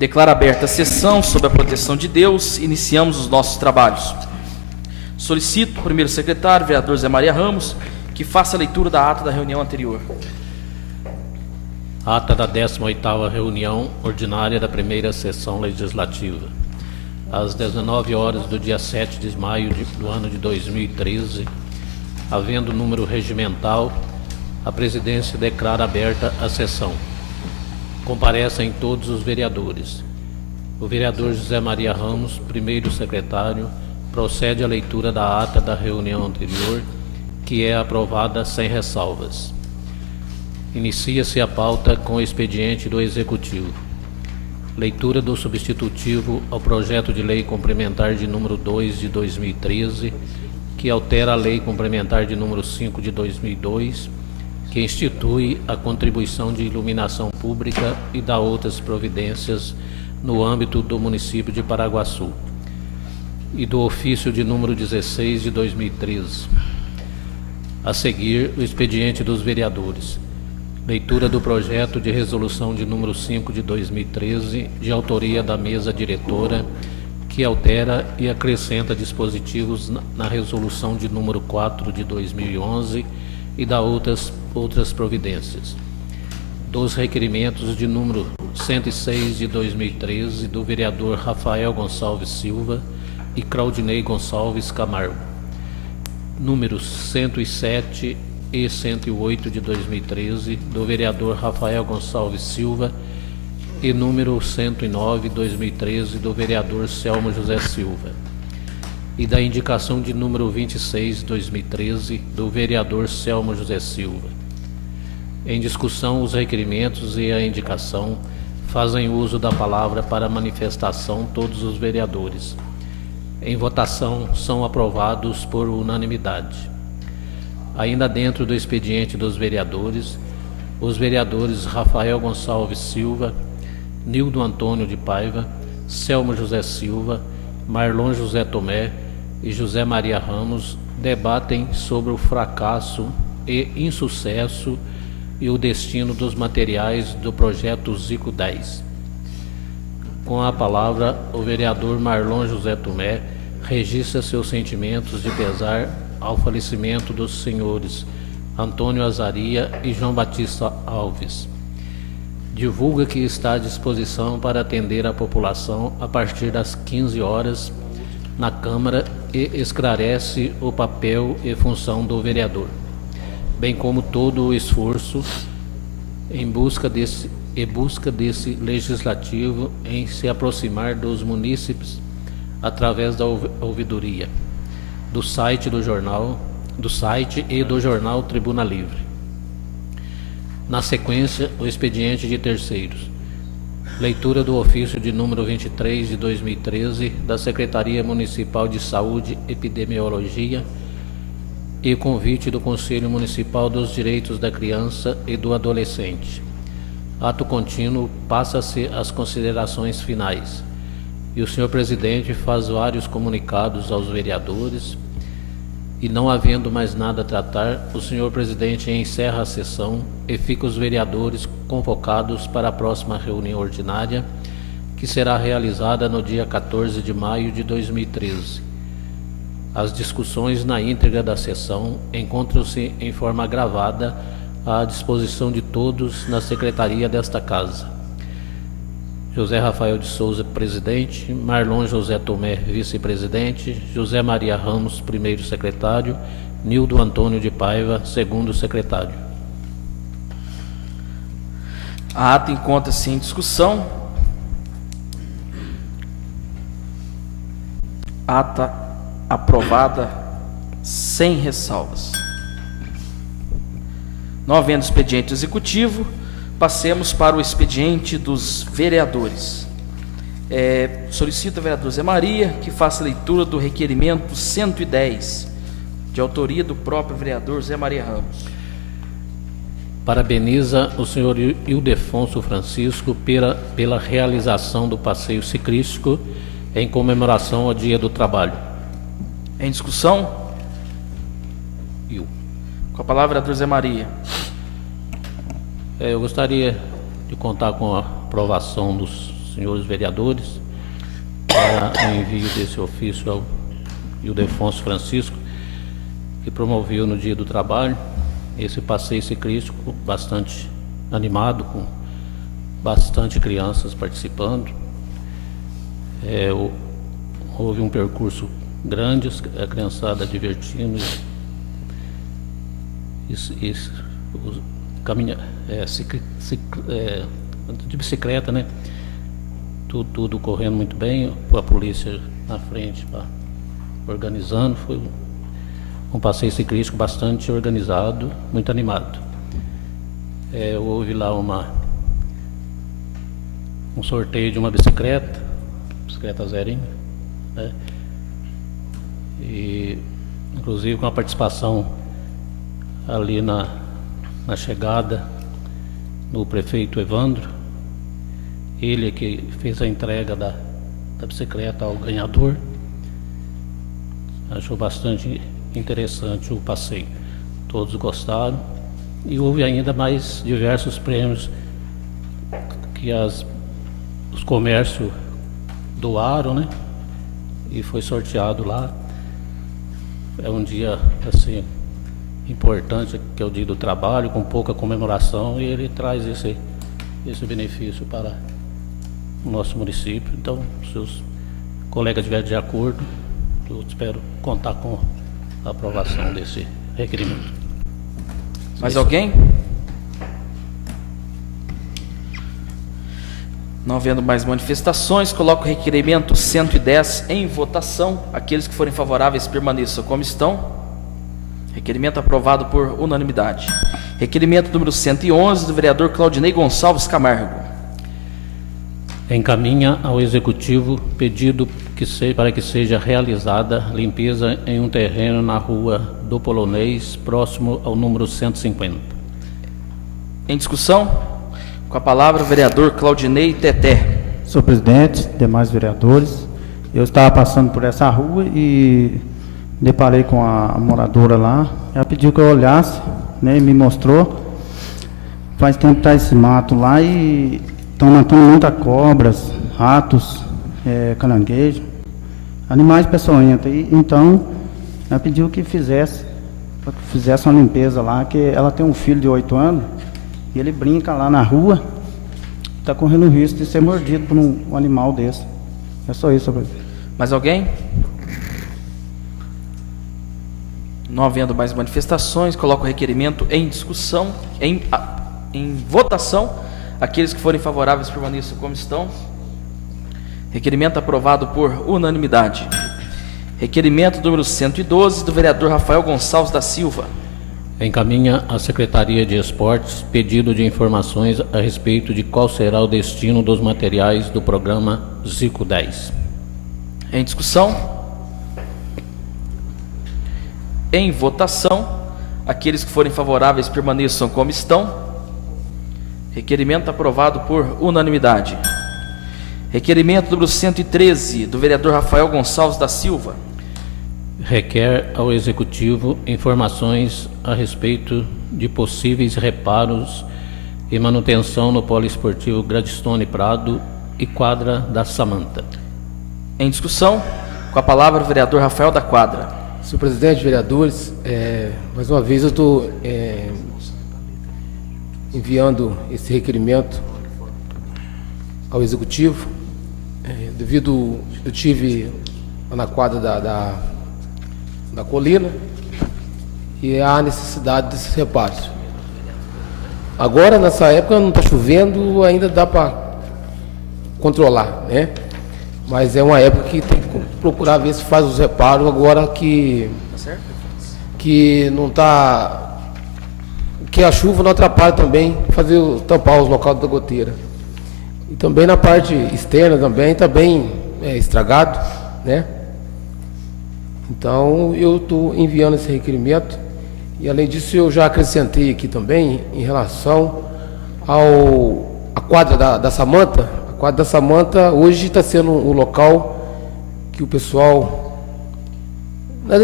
Declaro aberta a sessão sob a proteção de Deus. Iniciamos os nossos trabalhos. Solicito ao primeiro secretário, vereador Zé Maria Ramos, que faça a leitura da ata da reunião anterior. Ata da 18ª reunião ordinária da primeira sessão legislativa. Às 19 horas do dia 7 de maio do ano de 2013, havendo número regimental, a presidência declara aberta a sessão. Comparecem todos os vereadores. O vereador José Maria Ramos, primeiro secretário, procede à leitura da ata da reunião anterior, que é aprovada sem ressalvas. Inicia-se a pauta com o expediente do Executivo. Leitura do substitutivo ao projeto de lei complementar de número 2 de 2013, que altera a lei complementar de número 5 de 2002, que institui a contribuição de iluminação pública e dá outras providências no âmbito do município de Paraguaçu, e do ofício de número 16 de 2013. A seguir, o expediente dos vereadores. Leitura do projeto de resolução de número 5 de 2013, de autoria da mesa diretora, que altera e acrescenta dispositivos na resolução de número 4 de 2011 e dá outras providências. Dos requerimentos de número 106 de 2013, do vereador Rafael Gonçalves Silva e Claudinei Gonçalves Camargo. Números 107 e 108 de 2013, do vereador Rafael Gonçalves Silva, e número 109 de 2013, do vereador Selmo José Silva, e da indicação de número 26 de 2013, do vereador Selmo José Silva. Em discussão, os requerimentos e a indicação fazem uso da palavra para manifestação todos os vereadores. Em votação, são aprovados por unanimidade. Ainda dentro do expediente dos vereadores, os vereadores Rafael Gonçalves Silva, Nildo Antônio de Paiva, Selmo José Silva, Marlon José Tomé e José Maria Ramos debatem sobre o fracasso e insucesso e o destino dos materiais do projeto Zico 10. Com a palavra, o vereador Marlon José Tomé registra seus sentimentos de pesar ao falecimento dos senhores Antônio Azaria e João Batista Alves. Divulga que está à disposição para atender a população a partir das 15 horas na Câmara e esclarece o papel e função do vereador, bem como todo o esforço em busca desse legislativo em se aproximar dos munícipes através da ouvidoria do site e do jornal Tribuna Livre. Na sequência, o expediente de terceiros. Leitura do ofício de número 23 de 2013 da Secretaria Municipal de Saúde e Epidemiologia e convite do Conselho Municipal dos Direitos da Criança e do Adolescente. Ato contínuo, passa-se às considerações finais. E o senhor presidente faz vários comunicados aos vereadores e, não havendo mais nada a tratar, o senhor presidente encerra a sessão e fica os vereadores convocados para a próxima reunião ordinária, que será realizada no dia 14 de maio de 2013. As discussões na íntegra da sessão encontram-se em forma gravada à disposição de todos na secretaria desta casa. José Rafael de Souza, presidente, Marlon José Tomé, vice-presidente, José Maria Ramos, primeiro secretário, Nildo Antônio de Paiva, segundo secretário. A ata encontra-se em discussão. Ata aprovada sem ressalvas. Não havendo expediente executivo, passemos para o expediente dos vereadores. Solicito ao vereador Zé Maria que faça leitura do requerimento 110, de autoria do próprio vereador Zé Maria Ramos. Parabeniza o senhor Ildefonso Francisco pela realização do passeio ciclístico em comemoração ao Dia do Trabalho. Em discussão? Com a palavra, vereador Zé Maria. Eu gostaria de contar com a aprovação dos senhores vereadores, para o envio desse ofício ao Ildefonso Francisco, que promoveu no Dia do Trabalho esse passeio ciclístico bastante animado, com bastante crianças participando. Houve um percurso grande, a criançada divertindo, de bicicleta, né? Tudo correndo muito bem, a polícia na frente organizando. Foi um passeio ciclístico bastante organizado, muito animado. Houve lá um sorteio de uma bicicleta zerinha, né? E inclusive com a participação ali na chegada do prefeito Evandro, ele é que fez a entrega da bicicleta ao ganhador. Achou bastante interessante o passeio, todos gostaram, e houve ainda mais diversos prêmios que os comércios doaram, né? E foi sorteado lá. É um dia assim importante, que é o Dia do Trabalho, com pouca comemoração, e ele traz esse benefício para o nosso município. Então, se os colegas estiverem de acordo, eu espero contar com a aprovação desse requerimento. Mais alguém? Não havendo mais manifestações, coloco o requerimento 110 em votação. Aqueles que forem favoráveis permaneçam como estão. Requerimento aprovado por unanimidade. Requerimento número 111 do vereador Claudinei Gonçalves Camargo. Encaminha ao Executivo pedido para que seja realizada limpeza em um terreno na rua do Polonês, próximo ao número 150. Em discussão? Com a palavra o vereador Claudinei Teté. Senhor presidente, demais vereadores, eu estava passando por essa rua e deparei com a moradora lá. Ela pediu que eu olhasse, né, e me mostrou. Faz tempo que está esse mato lá e estão matando muitas cobras, ratos, caranguejo, animais peçonhentos. Então, ela pediu que fizesse uma limpeza lá, que ela tem um filho de 8 anos, e ele brinca lá na rua, está correndo o risco de ser mordido por um animal desse. É só isso, senhor presidente. Mais alguém? Não havendo mais manifestações, coloco o requerimento em discussão, em votação. Aqueles que forem favoráveis permaneçam como estão. Requerimento aprovado por unanimidade. Requerimento número 112 do vereador Rafael Gonçalves da Silva. Encaminha à Secretaria de Esportes pedido de informações a respeito de qual será o destino dos materiais do programa Zico 10. Em discussão? Em votação. Aqueles que forem favoráveis permaneçam como estão. Requerimento aprovado por unanimidade. Requerimento número 113 do vereador Rafael Gonçalves da Silva. Requer ao Executivo informações a respeito de possíveis reparos e manutenção no poliesportivo Gladstone Prado e quadra da Samanta. Em discussão, com a palavra o vereador Rafael da Quadra. Senhor presidente, vereadores, mais uma vez eu estou enviando esse requerimento ao Executivo, devido eu tive na quadra da colina e há necessidade desses reparos. Agora, nessa época, não está chovendo, ainda dá para controlar, né? Mas é uma época que tem que procurar ver se faz os reparos agora que não está, que a chuva não atrapalha também tampar os locais da goteira. E também na parte externa também está bem estragado, né? Então eu estou enviando esse requerimento e além disso eu já acrescentei aqui também em relação à quadra da Samanta. A quadra da Samanta hoje está sendo o local que o pessoal,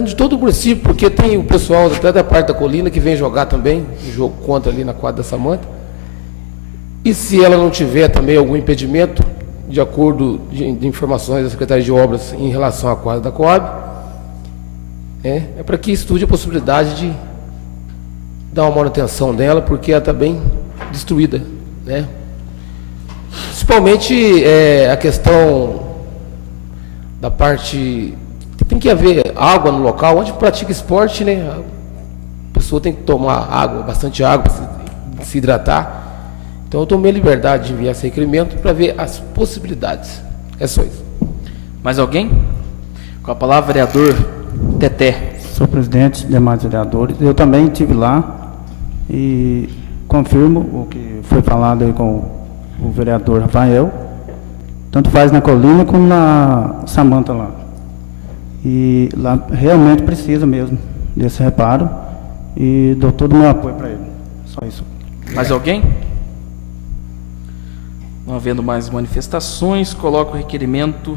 de todo o município, porque tem o pessoal até da parte da colina que vem jogar também, um jogo contra ali na quadra da Samanta. E se ela não tiver também algum impedimento, de acordo de informações da Secretaria de Obras em relação à quadra da Coab, é para que estude a possibilidade de dar uma manutenção dela, porque ela está bem destruída, né? Principalmente a questão da parte que tem que haver água no local onde pratica esporte, né? A pessoa tem que tomar água, bastante água, se hidratar. Então eu tomei a liberdade de enviar esse requerimento para ver as possibilidades. É só isso. Mais alguém? Com a palavra, vereador Teté. Senhor presidente, demais vereadores, eu também estive lá e confirmo o que foi falado aí com o vereador Rafael, tanto faz na Colina como na Samanta lá. E lá realmente precisa mesmo desse reparo e dou todo o meu apoio para ele. Só isso. Mais alguém? Não havendo mais manifestações, coloco o requerimento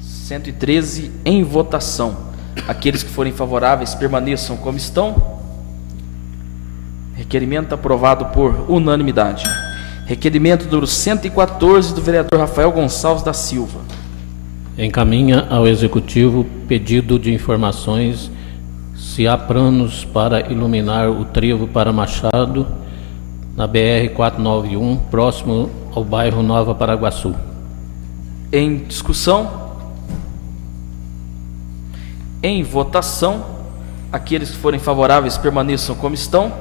113 em votação. Aqueles que forem favoráveis permaneçam como estão. Requerimento aprovado por unanimidade. Requerimento número 114 do vereador Rafael Gonçalves da Silva. Encaminha ao Executivo pedido de informações se há planos para iluminar o trevo para Machado na BR-491, próximo ao bairro Nova Paraguaçu. Em discussão? Em votação. Aqueles que forem favoráveis permaneçam como estão.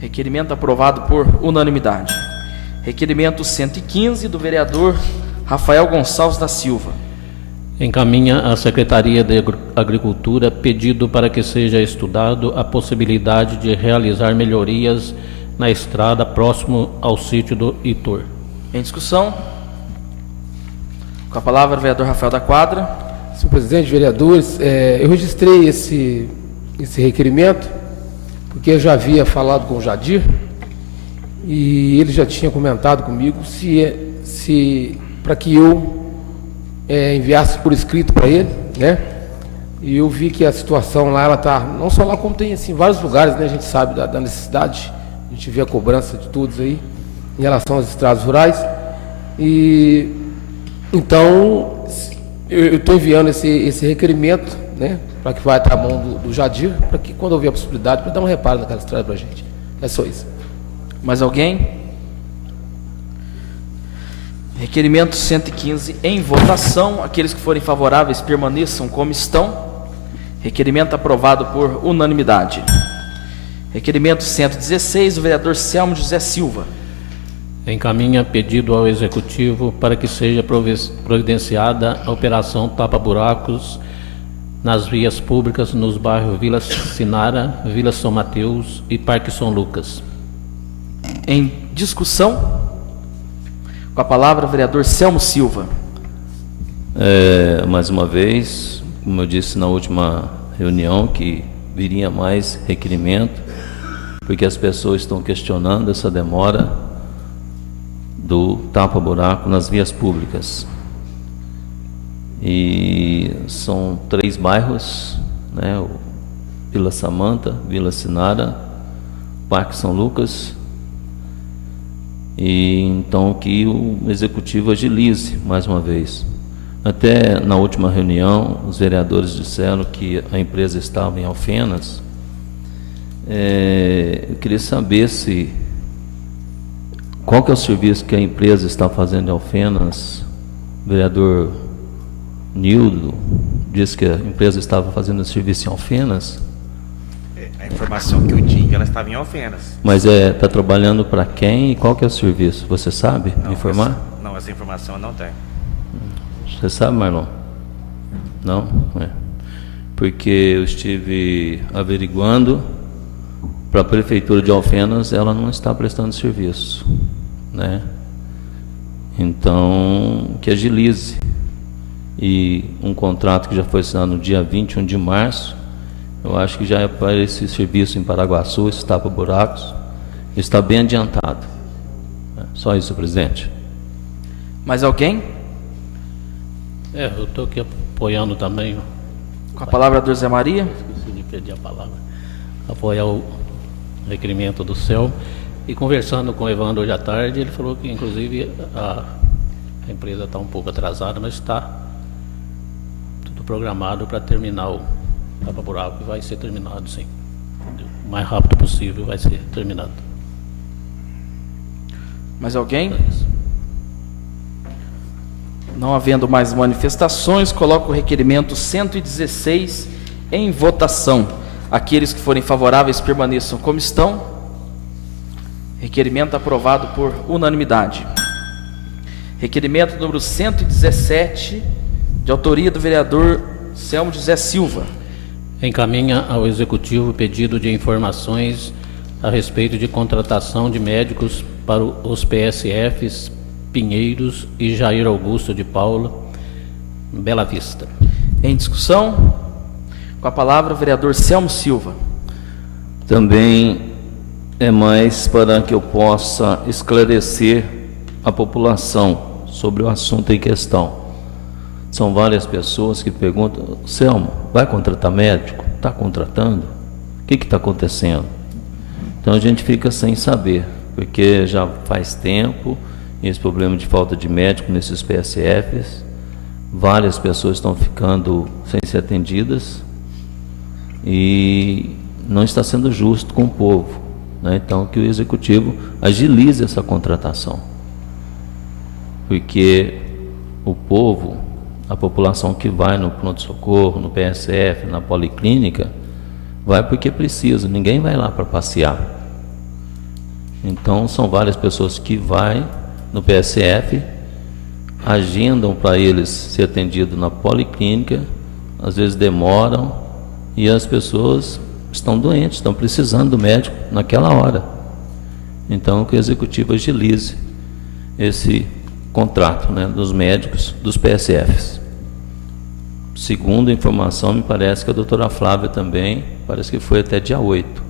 Requerimento aprovado por unanimidade. Requerimento 115 do vereador Rafael Gonçalves da Silva. Encaminha à Secretaria de Agricultura pedido para que seja estudado a possibilidade de realizar melhorias na estrada próximo ao sítio do Itor. Em discussão? Com a palavra, o vereador Rafael da Quadra. Senhor presidente, vereadores, eu registrei esse requerimento porque eu já havia falado com o Jadir e ele já tinha comentado comigo se para que eu enviasse por escrito para ele, né? E eu vi que a situação lá, ela tá, não só lá como tem assim, vários lugares, né? A gente sabe da necessidade, a gente vê a cobrança de todos aí em relação às estradas rurais. E então eu estou enviando esse requerimento, né? Para que vai estar à mão do Jadir, para que quando houver a possibilidade, para dar um reparo naquela estrada para a gente. É só isso. Mais alguém? Requerimento 115 em votação. Aqueles que forem favoráveis permaneçam como estão. Requerimento aprovado por unanimidade. Requerimento 116 do vereador Selmo José Silva. Encaminha pedido ao Executivo para que seja providenciada a operação tapa-buracos nas vias públicas nos bairros Vila Sinara, Vila São Mateus e Parque São Lucas. Em discussão? Com a palavra, o vereador Selmo Silva. Mais uma vez, como eu disse na última reunião, que viria mais requerimento, porque as pessoas estão questionando essa demora do tapa-buraco nas vias públicas. E são 3 bairros, né? O Vila Samanta, Vila Sinara, Parque São Lucas. E então que o Executivo agilize mais uma vez. Até na última reunião, os vereadores disseram que a empresa estava em Alfenas. Eu queria saber qual que é o serviço que a empresa está fazendo em Alfenas. O vereador Nildo disse que a empresa estava fazendo serviço em Alfenas. A informação que eu tinha, ela estava em Alfenas. Mas está trabalhando para quem e qual que é o serviço? Você sabe me informar? Essa informação eu não tenho. Você sabe, Marlon? Não? Porque eu estive averiguando, para a Prefeitura de Alfenas, ela não está prestando serviço, né? Então, que agilize. E um contrato que já foi assinado no dia 21 de março, eu acho que já é para esse serviço em Paraguaçu, esse tapa-buracos, está bem adiantado. Só isso, presidente. Mais alguém? Eu estou aqui apoiando também. Com a palavra, vereador Zé Maria. Esqueci de pedir a palavra. Apoiar o requerimento do CEL. E conversando com o Evandro hoje à tarde, ele falou que, inclusive, A empresa está um pouco atrasada, mas está tudo programado para terminar o tapa-buraco, e vai ser terminado, sim. O mais rápido possível vai ser terminado. Mais alguém? Não havendo mais manifestações, coloco o requerimento 116 em votação. Aqueles que forem favoráveis permaneçam como estão. Requerimento aprovado por unanimidade. Requerimento número 117, de autoria do vereador Selmo José Silva. Encaminha ao Executivo pedido de informações a respeito de contratação de médicos para os PSFs Pinheiros e Jair Augusto de Paula, Bela Vista. Em discussão, com a palavra o vereador Selmo Silva. Também é mais para que eu possa esclarecer a população sobre o assunto em questão. São várias pessoas que perguntam: Selmo, vai contratar médico? Está contratando? O que está acontecendo? Então a gente fica sem saber, porque já faz tempo esse problema de falta de médico nesses PSFs, várias pessoas estão ficando sem ser atendidas e não está sendo justo com o povo, né? Então que o Executivo agilize essa contratação, porque o povo, a população que vai no pronto-socorro, no PSF, na policlínica, vai porque precisa, ninguém vai lá para passear. Então são várias pessoas que vai no PSF, agendam para eles ser atendido na policlínica, às vezes demoram e as pessoas estão doentes, estão precisando do médico naquela hora. Então que o Executivo agilize esse contrato, né, dos médicos dos PSFs. Segundo a informação, me parece que a doutora Flávia também, parece que foi até dia 8,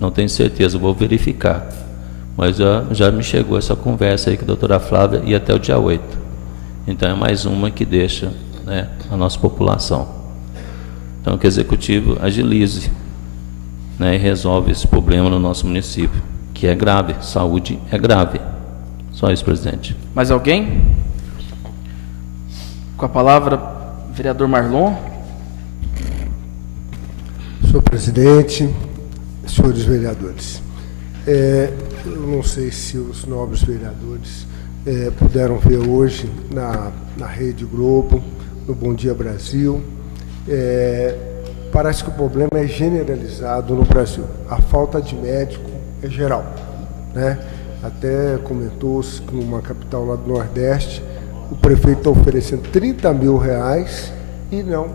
não tenho certeza, vou verificar, mas já me chegou essa conversa aí que a doutora Flávia ia até o dia 8, então é mais uma que deixa, né, a nossa população. Então que o Executivo agilize, né, e resolve esse problema no nosso município, que é grave, saúde é grave. Só isso, presidente. Mais alguém? Com a palavra, vereador Marlon. Senhor presidente, senhores vereadores, eu não sei se os nobres vereadores puderam ver hoje na Rede Globo, no Bom Dia Brasil, parece que o problema é generalizado no Brasil. A falta de médico é geral, né? Até comentou-se que numa capital lá do Nordeste, o prefeito está oferecendo R$30 mil e não,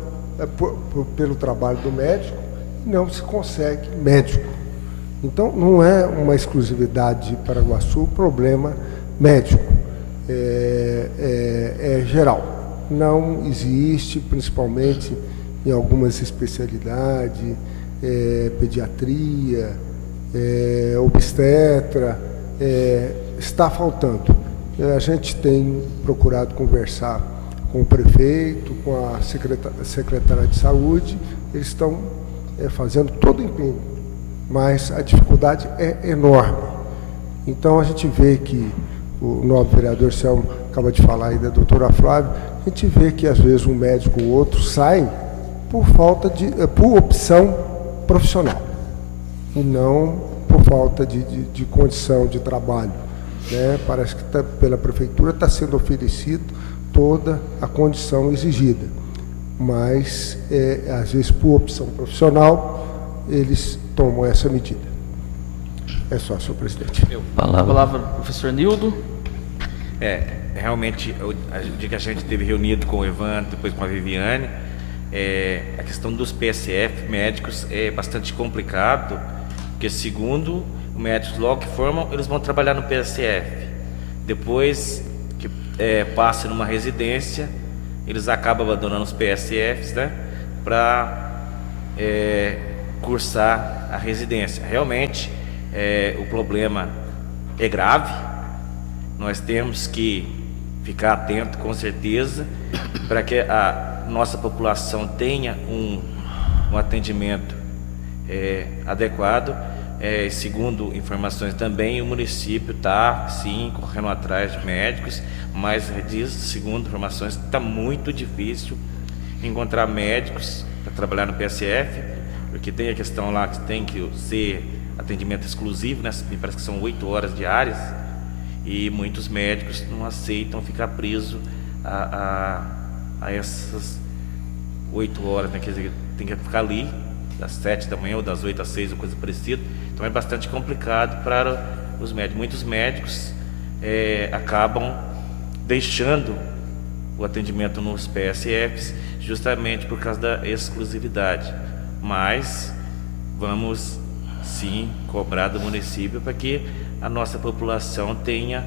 pelo trabalho do médico, não se consegue médico. Então, não é uma exclusividade de Paraguaçu o problema médico, é geral. Não existe, principalmente em algumas especialidades, pediatria, obstetra, está faltando. A gente tem procurado conversar com o prefeito, com a secretária de saúde, eles estão fazendo todo o empenho, mas a dificuldade é enorme. Então a gente vê que o nobre vereador Selmo acaba de falar aí da doutora Flávia, a gente vê que às vezes um médico ou outro sai por opção profissional e não por falta de condição de trabalho, né? Parece que pela prefeitura está sendo oferecido toda a condição exigida, mas às vezes por opção profissional eles tomam essa medida. É só, senhor presidente. Palavra professor Nildo. Realmente, o dia que a gente esteve reunido com o Evandro, depois com a Viviane, a questão dos PSF médicos é bastante complicado, porque segundo os médicos logo que formam, eles vão trabalhar no PSF. Depois que passa numa residência, eles acabam abandonando os PSFs, né, para cursar a residência. Realmente, o problema é grave. Nós temos que ficar atento, com certeza, para que a nossa população tenha um atendimento adequado, segundo informações também, o município está, sim, correndo atrás de médicos, mas diz, segundo informações, está muito difícil encontrar médicos para trabalhar no PSF, porque tem a questão lá que tem que ser atendimento exclusivo, né? Me parece que são 8 horas diárias, e muitos médicos não aceitam ficar preso a essas 8 horas, né? Quer dizer, tem que ficar ali das 7 da manhã ou das 8 às 6 ou coisa parecida. Então é bastante complicado para os médicos. Muitos médicos acabam deixando o atendimento nos PSFs justamente por causa da exclusividade. Mas vamos sim cobrar do município para que a nossa população tenha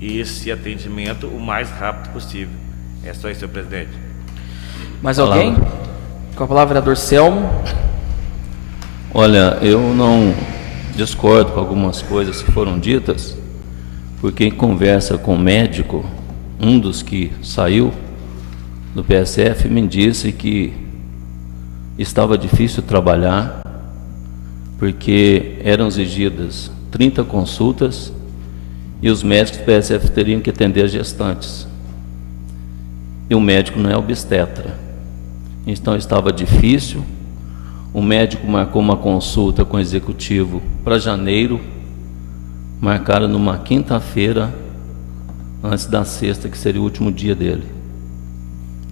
esse atendimento o mais rápido possível. É só isso, senhor presidente. Mais alguém? Com a palavra, vereador Selmo. Olha, eu não discordo com algumas coisas que foram ditas, porque em conversa com o médico, um dos que saiu do PSF me disse que estava difícil trabalhar, porque eram exigidas 30 consultas e os médicos do PSF teriam que atender as gestantes. E o médico não é obstetra. Então estava difícil. O médico marcou uma consulta com o executivo para janeiro, marcaram numa quinta-feira, antes da sexta, que seria o último dia dele.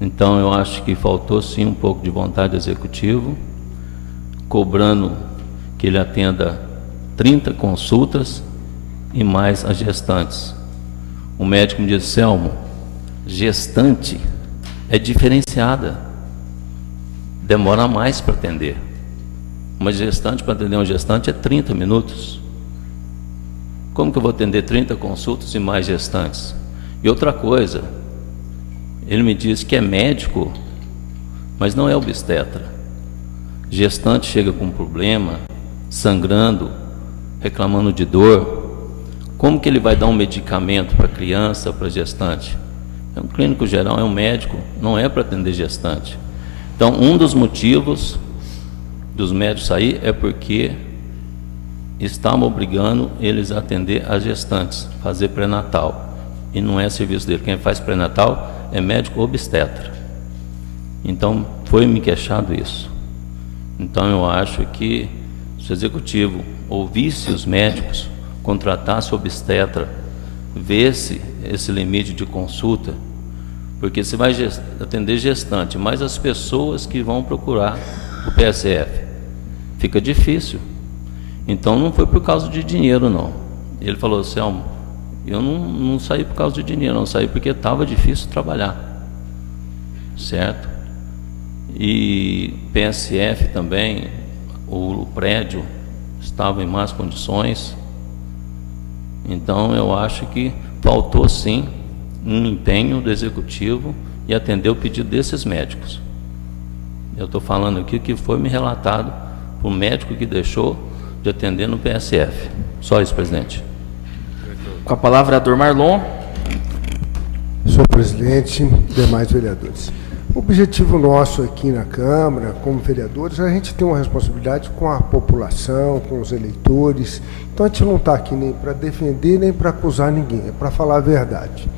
Então eu acho que faltou sim um pouco de vontade do executivo, cobrando que ele atenda 30 consultas e mais as gestantes. O médico me disse: Selmo, gestante é diferenciada, demora mais para atender. Uma gestante, para atender uma gestante, é 30 minutos. Como que eu vou atender 30 consultas e mais gestantes? E outra coisa, ele me disse que é médico, mas não é obstetra. Gestante chega com um problema, sangrando, reclamando de dor. Como que ele vai dar um medicamento para a criança, para a gestante? É um clínico geral, é um médico, não é para atender gestante. Então, um dos motivos dos médicos sair é porque estavam obrigando eles a atender as gestantes, fazer pré-natal. E não é serviço dele. Quem faz pré-natal é médico obstetra. Então, foi me queixado isso. Então, eu acho que se o executivo ouvisse os médicos, contratasse obstetra, vê-se esse limite de consulta, porque você vai atender gestante, mas as pessoas que vão procurar o PSF, fica difícil. Então não foi por causa de dinheiro, não. Ele falou: Selmo, eu não saí por causa de dinheiro, não, saí porque estava difícil trabalhar, certo? E PSF também, o prédio estava em más condições. Então eu acho que faltou sim um empenho do executivo e atender o pedido desses médicos. Eu estou falando aqui que foi me relatado por um médico que deixou de atender no PSF. Só isso, presidente. Com a palavra, vereador Marlon. Senhor presidente, demais vereadores. O objetivo nosso aqui na Câmara, como vereadores, a gente tem uma responsabilidade com a população, com os eleitores. Então a gente não está aqui nem para defender, nem para acusar ninguém, é para falar a verdade.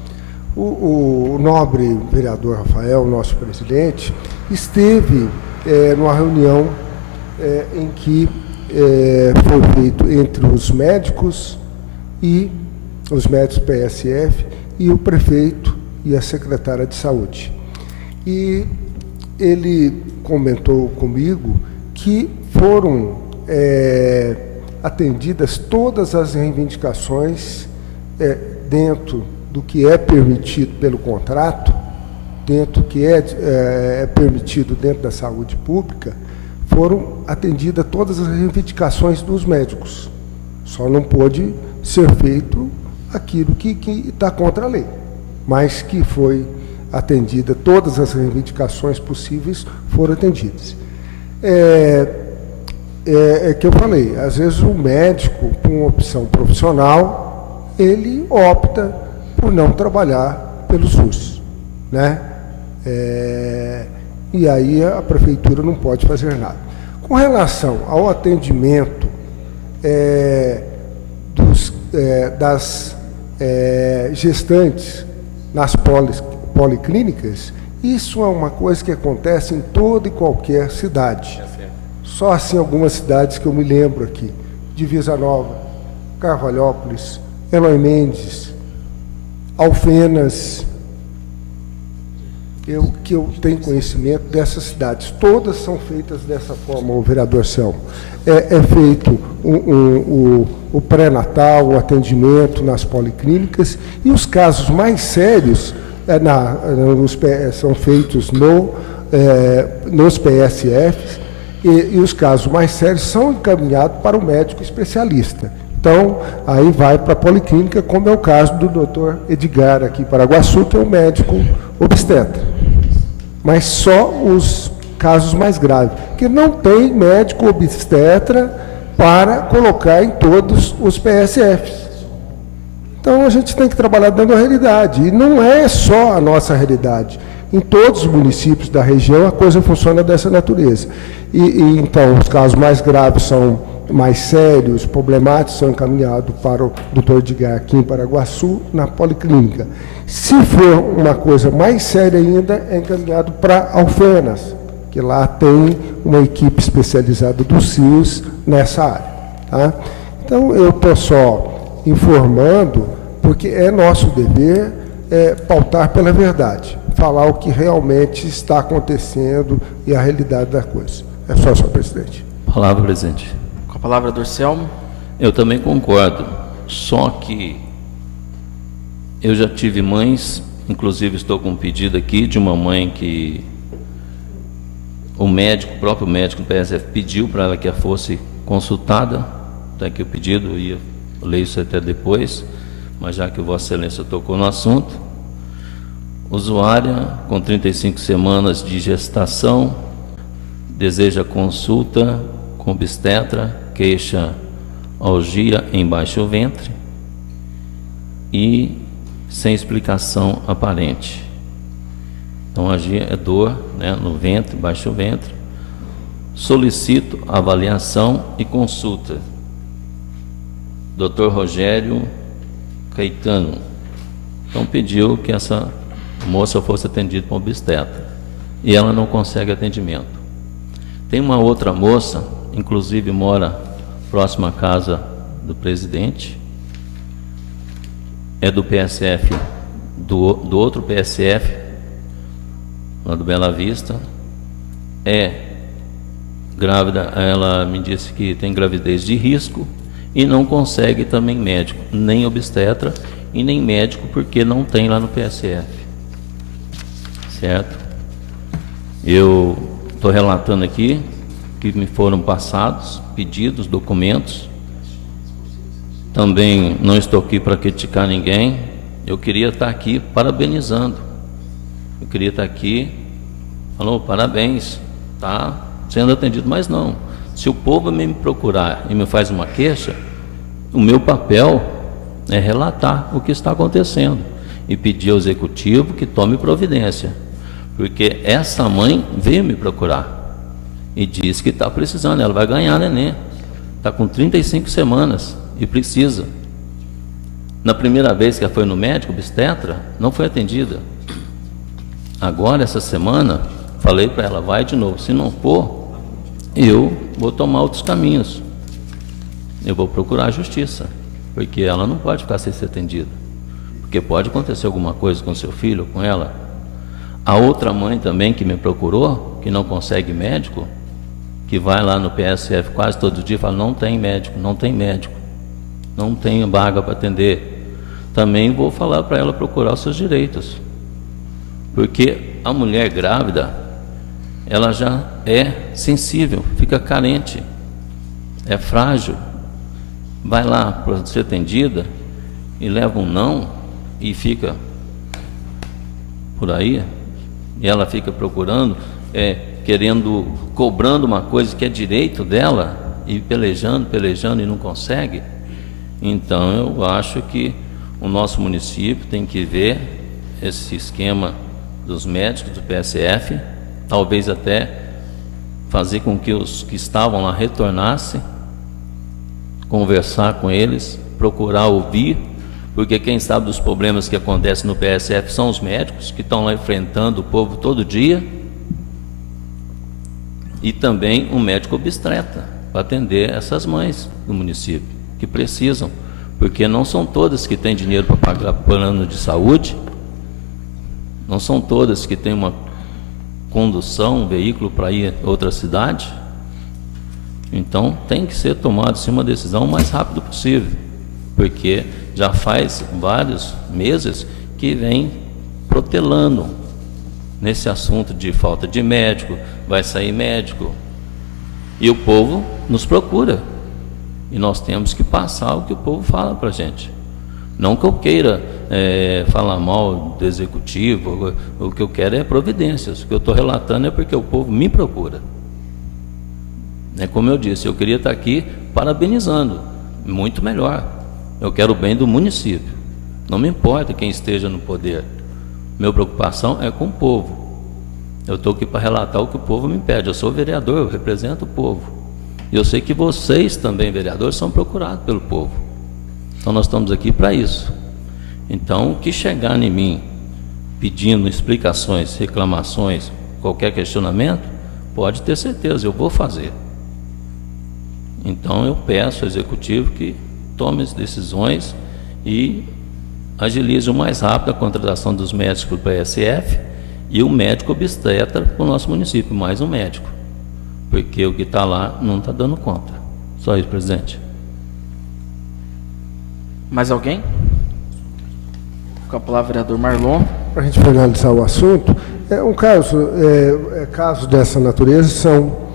O nobre vereador Rafael, nosso presidente, esteve numa reunião em que foi feito entre os médicos PSF e o prefeito e a secretária de saúde. E ele comentou comigo que foram atendidas todas as reivindicações dentro do que é permitido pelo contrato, dentro do que é permitido dentro da saúde pública, foram atendidas todas as reivindicações dos médicos. Só não pôde ser feito aquilo que está contra a lei, mas que foi atendida, todas as reivindicações possíveis foram atendidas. Que eu falei, às vezes o médico, com opção profissional, ele opta por não trabalhar pelo SUS, né? E aí a prefeitura não pode fazer nada. Com relação ao atendimento das gestantes nas policlínicas, isso é uma coisa que acontece em toda e qualquer cidade. Só assim algumas cidades que eu me lembro aqui: Divisa Nova, Carvalhópolis, Eloy Mendes, Alfenas. Que eu tenho conhecimento dessas cidades, todas são feitas dessa forma, o vereador Selmo. É feito o pré-natal, o atendimento nas policlínicas, e os casos mais sérios são feitos nos PSFs, e os casos mais sérios são encaminhados para o médico especialista. Então, aí vai para a policlínica, como é o caso do doutor Edgar aqui em Paraguaçu, que é um médico obstetra. Mas só os casos mais graves, que não tem médico obstetra para colocar em todos os PSFs. Então, a gente tem que trabalhar dando a realidade. E não é só a nossa realidade. Em todos os municípios da região, a coisa funciona dessa natureza. Então, os casos mais graves são mais sérios, problemáticos, são encaminhados para o doutor Edgar aqui em Paraguaçu, na policlínica. Se for uma coisa mais séria ainda, é encaminhado para Alfenas, que lá tem uma equipe especializada do CIUS nessa área. Tá? Então, eu estou só informando, porque é nosso dever pautar pela verdade, falar o que realmente está acontecendo e a realidade da coisa. É só, senhor presidente. Palavra, presidente. Com a palavra, vereador Selmo. Eu também concordo, só que eu já tive mães, inclusive estou com um pedido aqui de uma mãe que o próprio médico do PSF pediu para ela que ela fosse consultada. Está aqui o pedido, eu ia ler isso até depois, mas já que Vossa Excelência tocou no assunto. Usuária com 35 semanas de gestação, deseja consulta com obstetra, queixa algia em baixo ventre e sem explicação aparente. Então, algia é dor, né, no ventre, baixo ventre. Solicito avaliação e consulta. Dr. Rogério Caetano. Então, pediu que essa moça fosse atendida por um obstetra e ela não consegue atendimento. Tem uma outra moça, inclusive mora próximo à casa do presidente, é do PSF, do outro PSF, lá do Bela Vista, é grávida. Ela me disse que tem gravidez de risco e não consegue também médico, nem obstetra e nem médico, porque não tem lá no PSF, certo? Eu estou relatando aqui que me foram passados pedidos, documentos. Também não estou aqui para criticar ninguém. Eu queria estar aqui parabenizando. Eu queria estar aqui falando parabéns, tá sendo atendido, mas não. Se o povo me procurar e me faz uma queixa, o meu papel é relatar o que está acontecendo e pedir ao executivo que tome providência, porque essa mãe veio me procurar e disse que está precisando, ela vai ganhar neném, está com 35 semanas e precisa. Na primeira vez que ela foi no médico obstetra, não foi atendida. Agora, essa semana, falei para ela, vai de novo. Se não for, eu vou tomar outros caminhos. Eu vou procurar a justiça, porque ela não pode ficar sem ser atendida, porque pode acontecer alguma coisa com seu filho ou com ela. A outra mãe também que me procurou, que não consegue médico, que vai lá no PSF quase todo dia e fala, não tem médico, não tem médico, não tem vaga para atender. Também vou falar para ela procurar os seus direitos, porque a mulher grávida, ela já é sensível, fica carente, é frágil. Vai lá para ser atendida e leva um não e fica por aí, e ela fica procurando, cobrando uma coisa que é direito dela, e pelejando e não consegue. Então eu acho que o nosso município tem que ver esse esquema dos médicos do PSF, talvez até fazer com que os que estavam lá retornassem, conversar com eles, procurar ouvir, porque quem sabe dos problemas que acontecem no PSF são os médicos que estão lá enfrentando o povo todo dia, e também um médico obstetra para atender essas mães do município que precisam, porque não são todas que têm dinheiro para pagar plano de saúde, não são todas que têm uma condução, um veículo para ir a outra cidade. Então tem que ser tomada assim, uma decisão o mais rápido possível, porque já faz vários meses que vem protelando nesse assunto de falta de médico, vai sair médico, e o povo nos procura, e nós temos que passar o que o povo fala para a gente. Não que eu queira falar mal do executivo, o que eu quero é providências. O que eu estou relatando é porque o povo me procura. Como eu disse, eu queria estar aqui parabenizando, muito melhor. Eu quero o bem do município, não me importa quem esteja no poder. Minha preocupação é com o povo. Eu estou aqui para relatar o que o povo me pede. Eu sou vereador, eu represento o povo. E eu sei que vocês também, vereadores, são procurados pelo povo. Então nós estamos aqui para isso. Então, o que chegar em mim pedindo explicações, reclamações, qualquer questionamento, pode ter certeza, eu vou fazer. Então eu peço ao executivo que tome as decisões e agilize o mais rápido a contratação dos médicos para o PSF e o médico obstetra para o nosso município, mais um médico, porque o que está lá não está dando conta. Só isso, presidente. Mais alguém? Com a palavra, vereador Marlon. Para a gente finalizar o assunto, casos dessa natureza são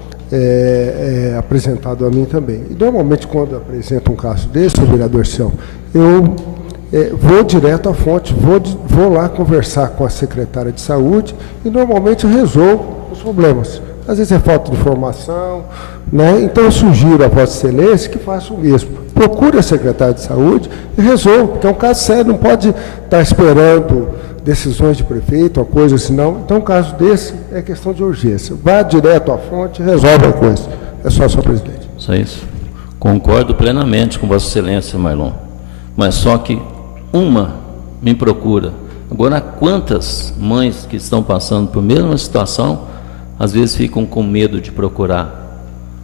apresentados a mim também. E normalmente quando eu apresento um caso desse, vereador Cião, eu vou direto à fonte, vou lá conversar com a secretária de saúde e normalmente eu resolvo os problemas. Às vezes é falta de informação, né? Então eu sugiro a Vossa Excelência que faça o mesmo. Procure a secretária de saúde e resolva, porque é um caso sério, não pode estar esperando decisões de prefeito, uma coisa assim, não. Então, um caso desse é questão de urgência. Vá direto à fonte e resolve a coisa. É só, senhor presidente. Só isso. Concordo plenamente com Vossa Excelência, Marlon. Mas só que uma me procura. Agora, quantas mães que estão passando por a mesma situação, às vezes ficam com medo de procurar,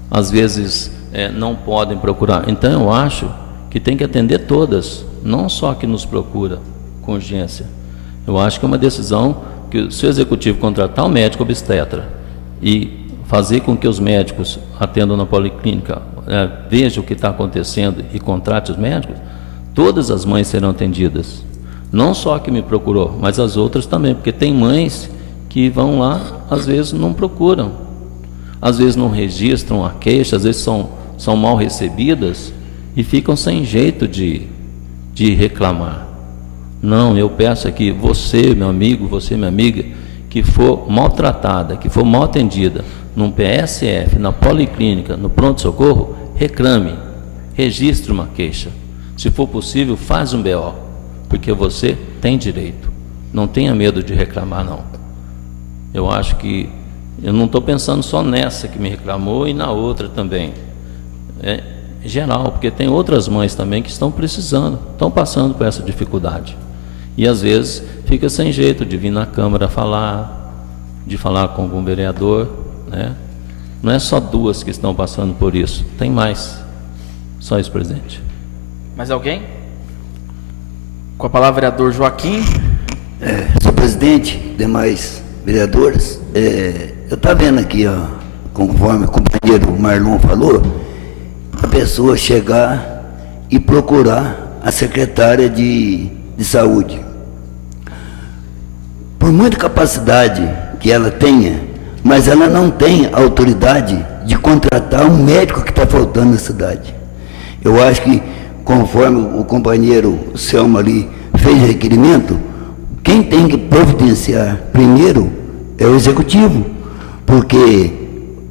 às vezes não podem procurar. Então, eu acho que tem que atender todas, não só que nos procura com urgência. Eu acho que é uma decisão que, se o executivo contratar um médico obstetra e fazer com que os médicos atendam na policlínica, vejam o que está acontecendo e contrate os médicos, todas as mães serão atendidas. Não só a que me procurou, mas as outras também, porque tem mães que vão lá, às vezes não procuram, às vezes não registram a queixa, às vezes são mal recebidas e ficam sem jeito de reclamar. Não, eu peço aqui, você, meu amigo, você, minha amiga, que for maltratada, que for mal atendida num PSF, na policlínica, no pronto-socorro, reclame, registre uma queixa. Se for possível, faz um BO, porque você tem direito. Não tenha medo de reclamar, não. Eu acho que, eu não estou pensando só nessa que me reclamou e na outra também. É geral, porque tem outras mães também que estão precisando, estão passando por essa dificuldade. E às vezes fica sem jeito de vir na Câmara falar, de falar com algum vereador, né? Não é só duas que estão passando por isso, tem mais. Só isso, presidente. Mais alguém? Com a palavra, vereador Joaquim. Senhor presidente, demais vereadores, eu estava vendo aqui, ó, conforme o companheiro Marlon falou, a pessoa chegar e procurar a secretária de saúde. Por muita capacidade que ela tenha, mas ela não tem autoridade de contratar um médico que está faltando na cidade. Eu acho que, conforme o companheiro Selma ali fez requerimento, quem tem que providenciar primeiro é o executivo, porque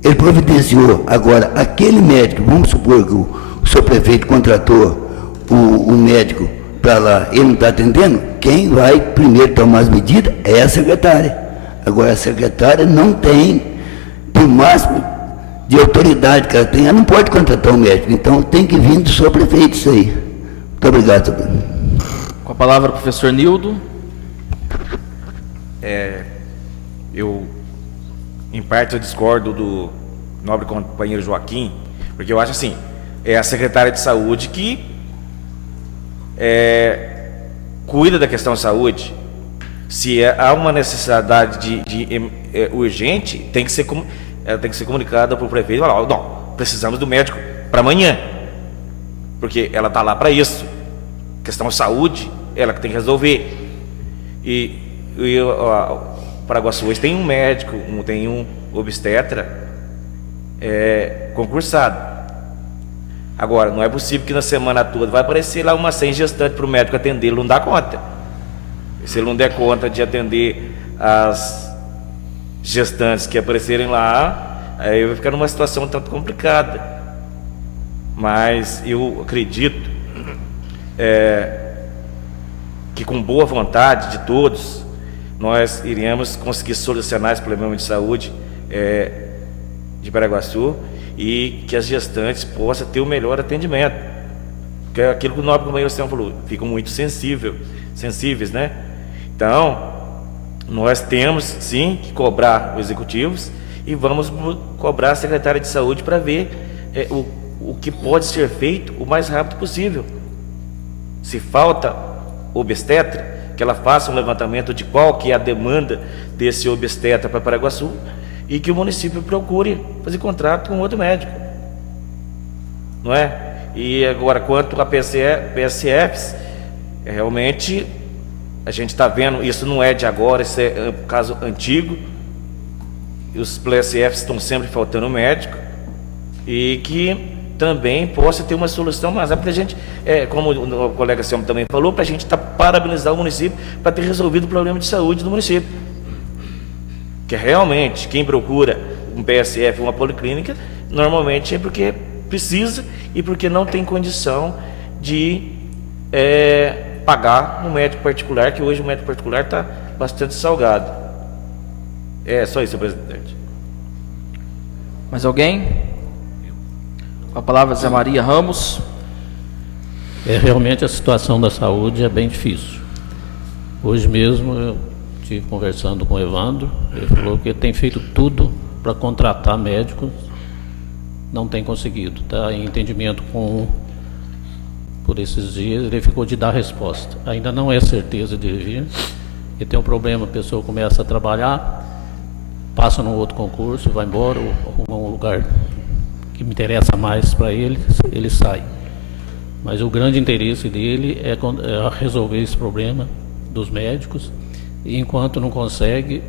ele providenciou. Agora, aquele médico, vamos supor que o seu prefeito contratou o médico para lá, ele não está atendendo, quem vai primeiro tomar as medidas é a secretária. Agora, a secretária não tem, por máximo, de autoridade que ela tem, ela não pode contratar um médico. Então tem que vir do seu prefeito isso aí. Muito obrigado, senhor. Com a palavra o professor Nildo. Eu, em parte, eu discordo do nobre companheiro Joaquim, porque eu acho assim, é a secretária de saúde que cuida da questão de saúde. Se há uma necessidade urgente, ela tem que ser comunicada para o prefeito e falar, não, precisamos do médico para amanhã, porque ela está lá para isso. Questão de saúde, ela que tem que resolver. E Paraguaçu hoje tem um médico, tem um obstetra concursado. Agora, não é possível que na semana toda vai aparecer lá umas 100 gestantes para o médico atender, ele não dá conta. Se ele não der conta de atender as gestantes que aparecerem lá, aí vai ficar numa situação um tanto complicada. Mas eu acredito que com boa vontade de todos, nós iremos conseguir solucionar esse problema de saúde de Paraguaçu e que as gestantes possam ter o melhor atendimento. Porque é aquilo que o nobre companheiro falou, ficam muito sensíveis, né? Então, nós temos sim que cobrar os executivos e vamos cobrar a secretária de saúde para ver o que pode ser feito o mais rápido possível. Se falta obstetra, que ela faça um levantamento de qual que é a demanda desse obstetra para Paraguaçu e que o município procure fazer contrato com outro médico, não é? E agora, quanto a PSFs, realmente a gente está vendo, isso não é de agora, isso é um caso antigo. Os PSFs estão sempre faltando médico e que também possa ter uma solução mais rápida. A gente, como o colega Selma também falou, para a gente parabenizar o município para ter resolvido o problema de saúde do município. Que realmente quem procura um PSF, uma policlínica, normalmente é porque precisa e porque não tem condição de pagar no médico particular, que hoje o médico particular está bastante salgado. É só isso, presidente. Mais alguém? Com a palavra, Zé Maria Ramos. Realmente a situação da saúde é bem difícil. Hoje mesmo eu estive conversando com o Evandro, ele falou que tem feito tudo para contratar médicos, não tem conseguido. Está em entendimento por esses dias, ele ficou de dar resposta. Ainda não é certeza de vir, e tem um problema, a pessoa começa a trabalhar, passa num outro concurso, vai embora, ou arruma um lugar que me interessa mais para ele, ele sai. Mas o grande interesse dele é resolver esse problema dos médicos, e enquanto não consegue,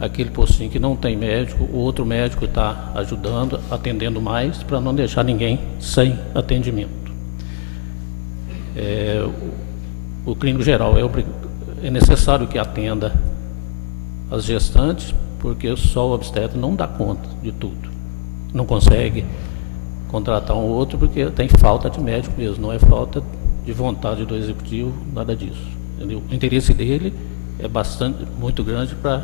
aquele postinho que não tem médico, o outro médico está ajudando, atendendo mais, para não deixar ninguém sem atendimento. O clínico geral é necessário que atenda as gestantes, porque só o obstetra não dá conta de tudo. Não consegue contratar um outro porque tem falta de médico mesmo, não é falta de vontade do executivo, nada disso. Entendeu? O interesse dele é muito grande para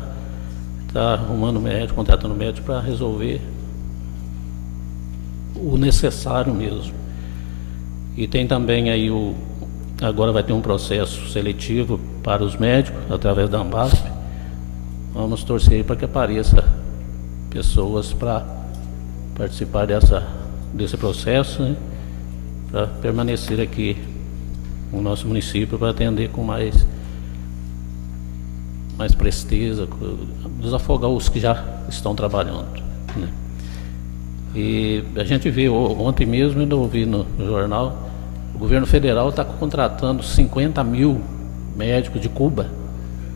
estar arrumando médico, contratando médico para resolver o necessário mesmo. E tem também aí agora vai ter um processo seletivo para os médicos através da Ambasp. Vamos torcer para que apareça pessoas para participar desse processo, né, para permanecer aqui no nosso município, para atender com mais presteza, desafogar os que já estão trabalhando, né. E a gente viu ontem mesmo, eu ouvi no jornal, o governo federal está contratando 50 mil médicos de Cuba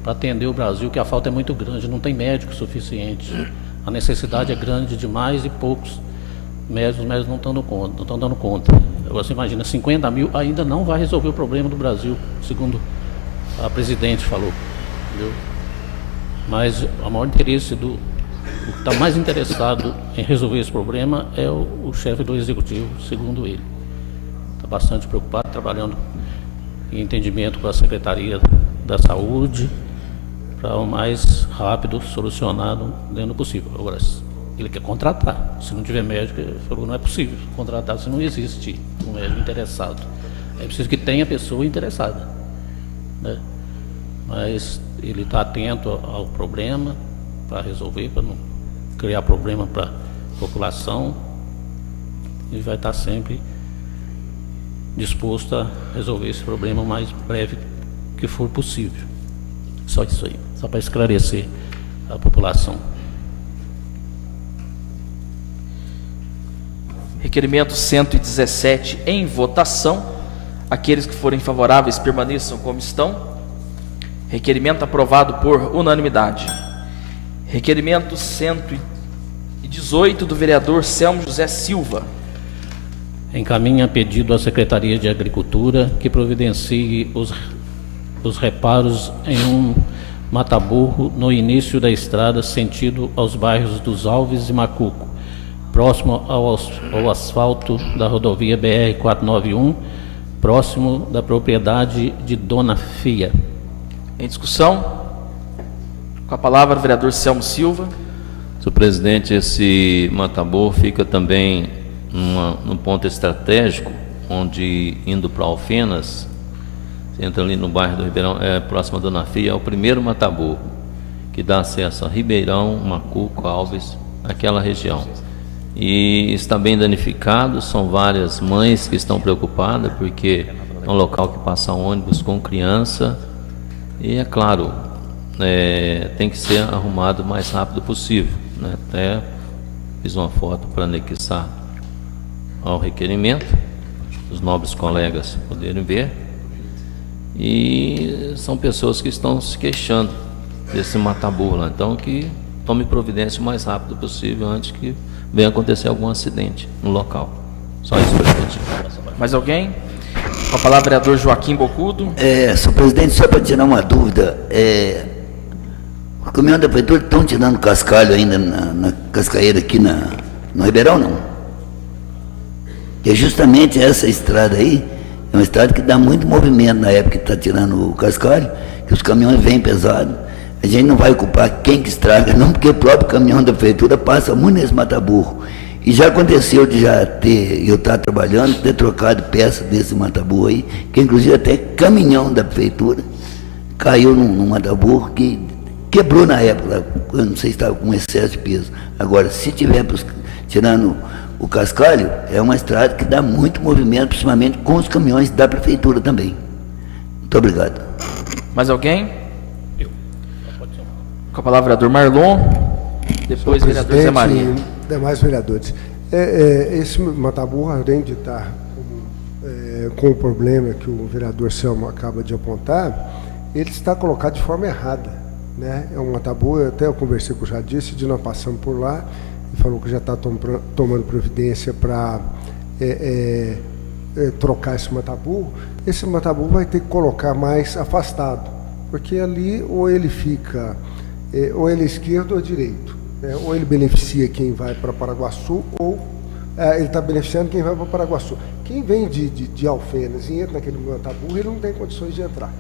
para atender o Brasil, que a falta é muito grande, não tem médico suficiente. A necessidade é grande demais e poucos médicos não estão dando conta. Você imagina, 50 mil ainda não vai resolver o problema do Brasil, segundo a presidente falou. Entendeu? Mas o maior interesse o que está mais interessado em resolver esse problema é o chefe do executivo, segundo ele. Está bastante preocupado, trabalhando em entendimento com a Secretaria da Saúde, para o mais rápido solucionado dentro do possível. Abraço. ele quer contratar. Se não tiver médico, ele falou, não é possível contratar se não existe um médico interessado. É preciso que tenha pessoa interessada, né? Mas ele está atento ao problema para resolver, para não criar problema para a população. Ele vai estar sempre disposto a resolver esse problema o mais breve que for possível. Só isso aí, só para esclarecer a população. Requerimento 117 em votação. Aqueles que forem favoráveis permaneçam como estão. Requerimento aprovado por unanimidade. Requerimento 118 do vereador Selmo José Silva. Encaminha pedido à Secretaria de Agricultura que providencie os reparos em um mataburro no início da estrada sentido aos bairros dos Alves e Macuco, próximo ao asfalto da rodovia BR-491, próximo da propriedade de Dona Fia. Em discussão? Com a palavra o vereador Selmo Silva. Senhor presidente, esse mataburro fica também num ponto estratégico, onde indo para Alfenas, você entra ali no bairro do Ribeirão, próximo a Dona Fia, é o primeiro mataburro que dá acesso a Ribeirão, Macuco, Alves, aquela região. E está bem danificado, são várias mães que estão preocupadas, porque é um local que passa ônibus com criança, e é claro, tem que ser arrumado o mais rápido possível, né? Até fiz uma foto para anexar ao requerimento, os nobres colegas poderem ver. E são pessoas que estão se queixando desse mataburro lá, então que tome providência o mais rápido possível antes que venha acontecer algum acidente no local. Só isso, presidente. Mais alguém? Com a palavra o vereador Joaquim Bocudo. Senhor presidente, só para tirar uma dúvida, o caminhão da prefeitura estão tirando cascalho ainda na cascaeira aqui no Ribeirão, não? Que é justamente essa estrada aí, é uma estrada que dá muito movimento na época que está tirando o cascalho, que os caminhões vêm pesados. A gente não vai culpar quem que estraga, não, porque o próprio caminhão da prefeitura passa muito nesse mataburro. E já aconteceu de eu estar trabalhando, ter trocado peça desse mataburro aí, que inclusive até caminhão da prefeitura caiu num mataburro que quebrou na época, eu não sei se estava com excesso de peso. Agora, se tiver tirando o cascalho, é uma estrada que dá muito movimento, principalmente com os caminhões da prefeitura também. Muito obrigado. Mais alguém? Com a palavra o vereador Marlon. Depois o vereador Zé Maria. Demais vereadores. Esse mataburro, além de estar com o problema que o vereador Selmo acaba de apontar, ele está colocado de forma errada, né? É um mataburro, até eu conversei com o Jadice, de nós passamos por lá, e falou que já está tomando providência para trocar esse mataburro. Esse mataburro vai ter que colocar mais afastado, porque ali ou ele fica, ou ele é esquerdo ou direito, né? Ou ele beneficia quem vai para Paraguaçu, ou ele está beneficiando quem vai para Paraguaçu. Quem vem de Alfenas e entra naquele mataburro, ele não tem condições de entrar.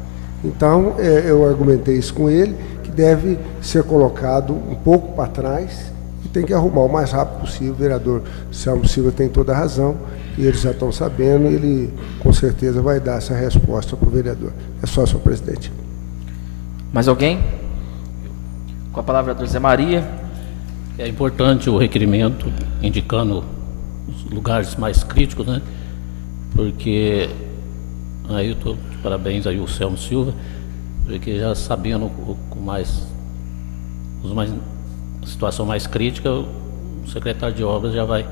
Então, eu argumentei isso com ele, que deve ser colocado um pouco para trás e tem que arrumar o mais rápido possível. O vereador Selmo Silva tem toda a razão e eles já estão sabendo, e ele com certeza vai dar essa resposta para o vereador. É só, senhor presidente. Mais alguém? Com a palavra, vereador Zé Maria. É importante o requerimento indicando os lugares mais críticos, né? Porque aí eu estou de parabéns aí o Selmo Silva, porque já sabendo a situação mais crítica, o secretário de obras já vai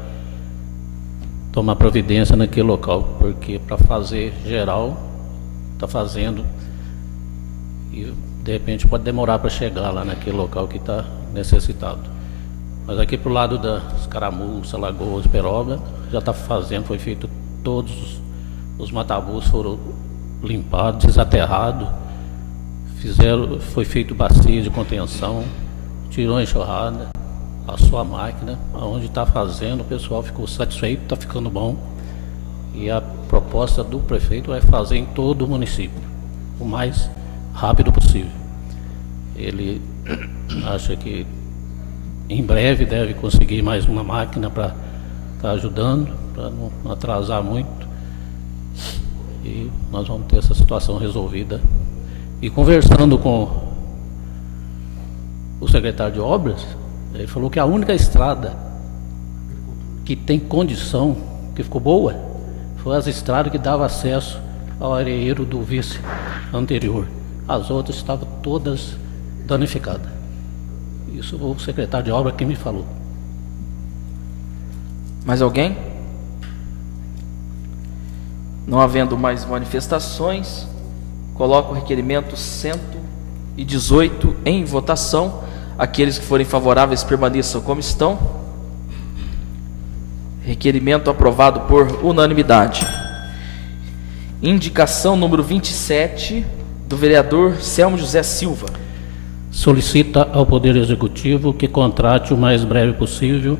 tomar providência naquele local, porque para fazer geral, está fazendo e de repente pode demorar para chegar lá naquele local que está necessitado. Mas aqui para o lado das Caramuças, Lagoas, Peroba, já está fazendo, foi feito todos os mataburros foram limpados, desaterrados, foi feito bacia de contenção, tirou a enxurrada, passou a máquina, aonde está fazendo, o pessoal ficou satisfeito, está ficando bom. E a proposta do prefeito é fazer em todo o município, o mais rápido possível. Ele acha que em breve deve conseguir mais uma máquina para estar ajudando, para não atrasar muito. E nós vamos ter essa situação resolvida. E conversando com o secretário de obras, ele falou que a única estrada que tem condição, que ficou boa, foi as estradas que davam acesso ao areeiro do vice anterior. As outras estavam todas danificadas. Isso o secretário de obra que me falou. Mais alguém? Não havendo mais manifestações, coloco o requerimento 118 em votação. Aqueles que forem favoráveis permaneçam como estão. Requerimento aprovado por unanimidade. Indicação número 27 do vereador Selmo José Silva. Solicita ao Poder Executivo que contrate o mais breve possível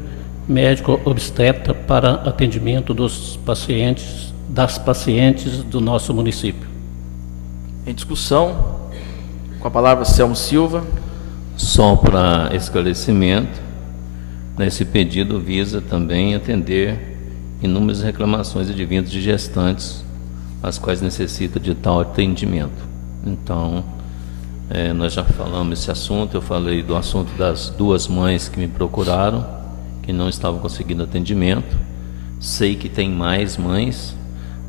médico obstetra para atendimento das pacientes do nosso município. Em discussão, com a palavra Selmo Silva. Só para esclarecimento, esse pedido visa também atender inúmeras reclamações advindas de gestantes, as quais necessitam de tal atendimento. Então, nós já falamos esse assunto, eu falei do assunto das duas mães que me procuraram, que não estavam conseguindo atendimento. Sei que tem mais mães,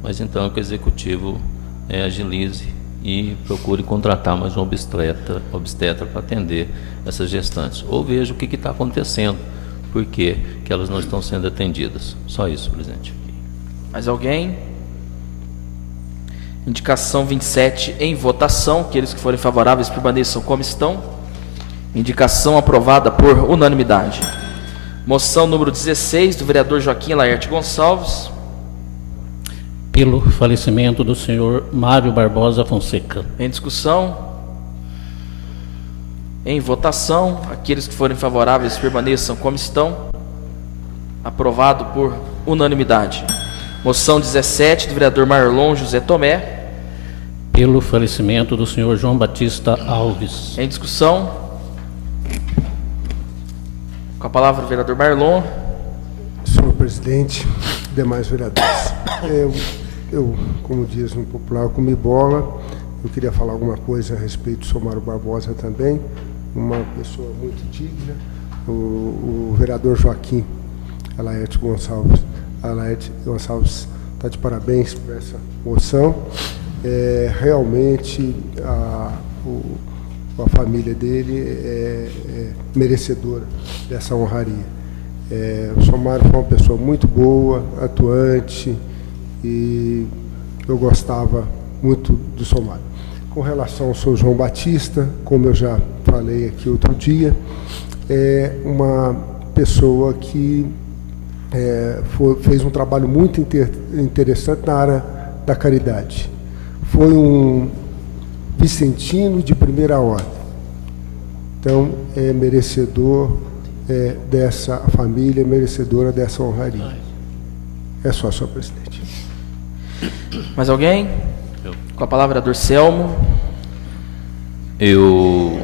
mas então que o Executivo agilize e procure contratar mais um obstetra para atender essas gestantes. Ou veja o que está acontecendo, por que elas não estão sendo atendidas. Só isso, presidente. Mais alguém? Indicação 27 em votação. Aqueles que forem favoráveis permaneçam como estão. Indicação aprovada por unanimidade. Moção número 16 do vereador Joaquim Laerte Gonçalves. Pelo falecimento do senhor Mário Barbosa Fonseca. Em discussão. Em votação. Aqueles que forem favoráveis permaneçam como estão. Aprovado por unanimidade. Moção 17 do vereador Marlon José Tomé. Pelo falecimento do senhor João Batista Alves. Em discussão. Com a palavra o vereador Marlon. Senhor presidente, demais vereadores. Eu, como diz no popular, comi bola. Eu queria falar alguma coisa a respeito do senhor Mário Barbosa também. Uma pessoa muito digna. O vereador Joaquim Laerte Gonçalves. Laerte Gonçalves está de parabéns por essa moção. Realmente a família dele é merecedora dessa honraria. O senhor Mário foi uma pessoa muito boa, atuante, e eu gostava muito do senhor Mário. Com relação ao senhor João Batista, como eu já falei aqui outro dia, é uma pessoa que fez um trabalho muito interessante na área da caridade. Foi um vicentino de primeira ordem. Então, é merecedor dessa família, merecedora dessa honraria. É só, senhor presidente. Mais alguém? Com a palavra, vereador Selmo. Eu,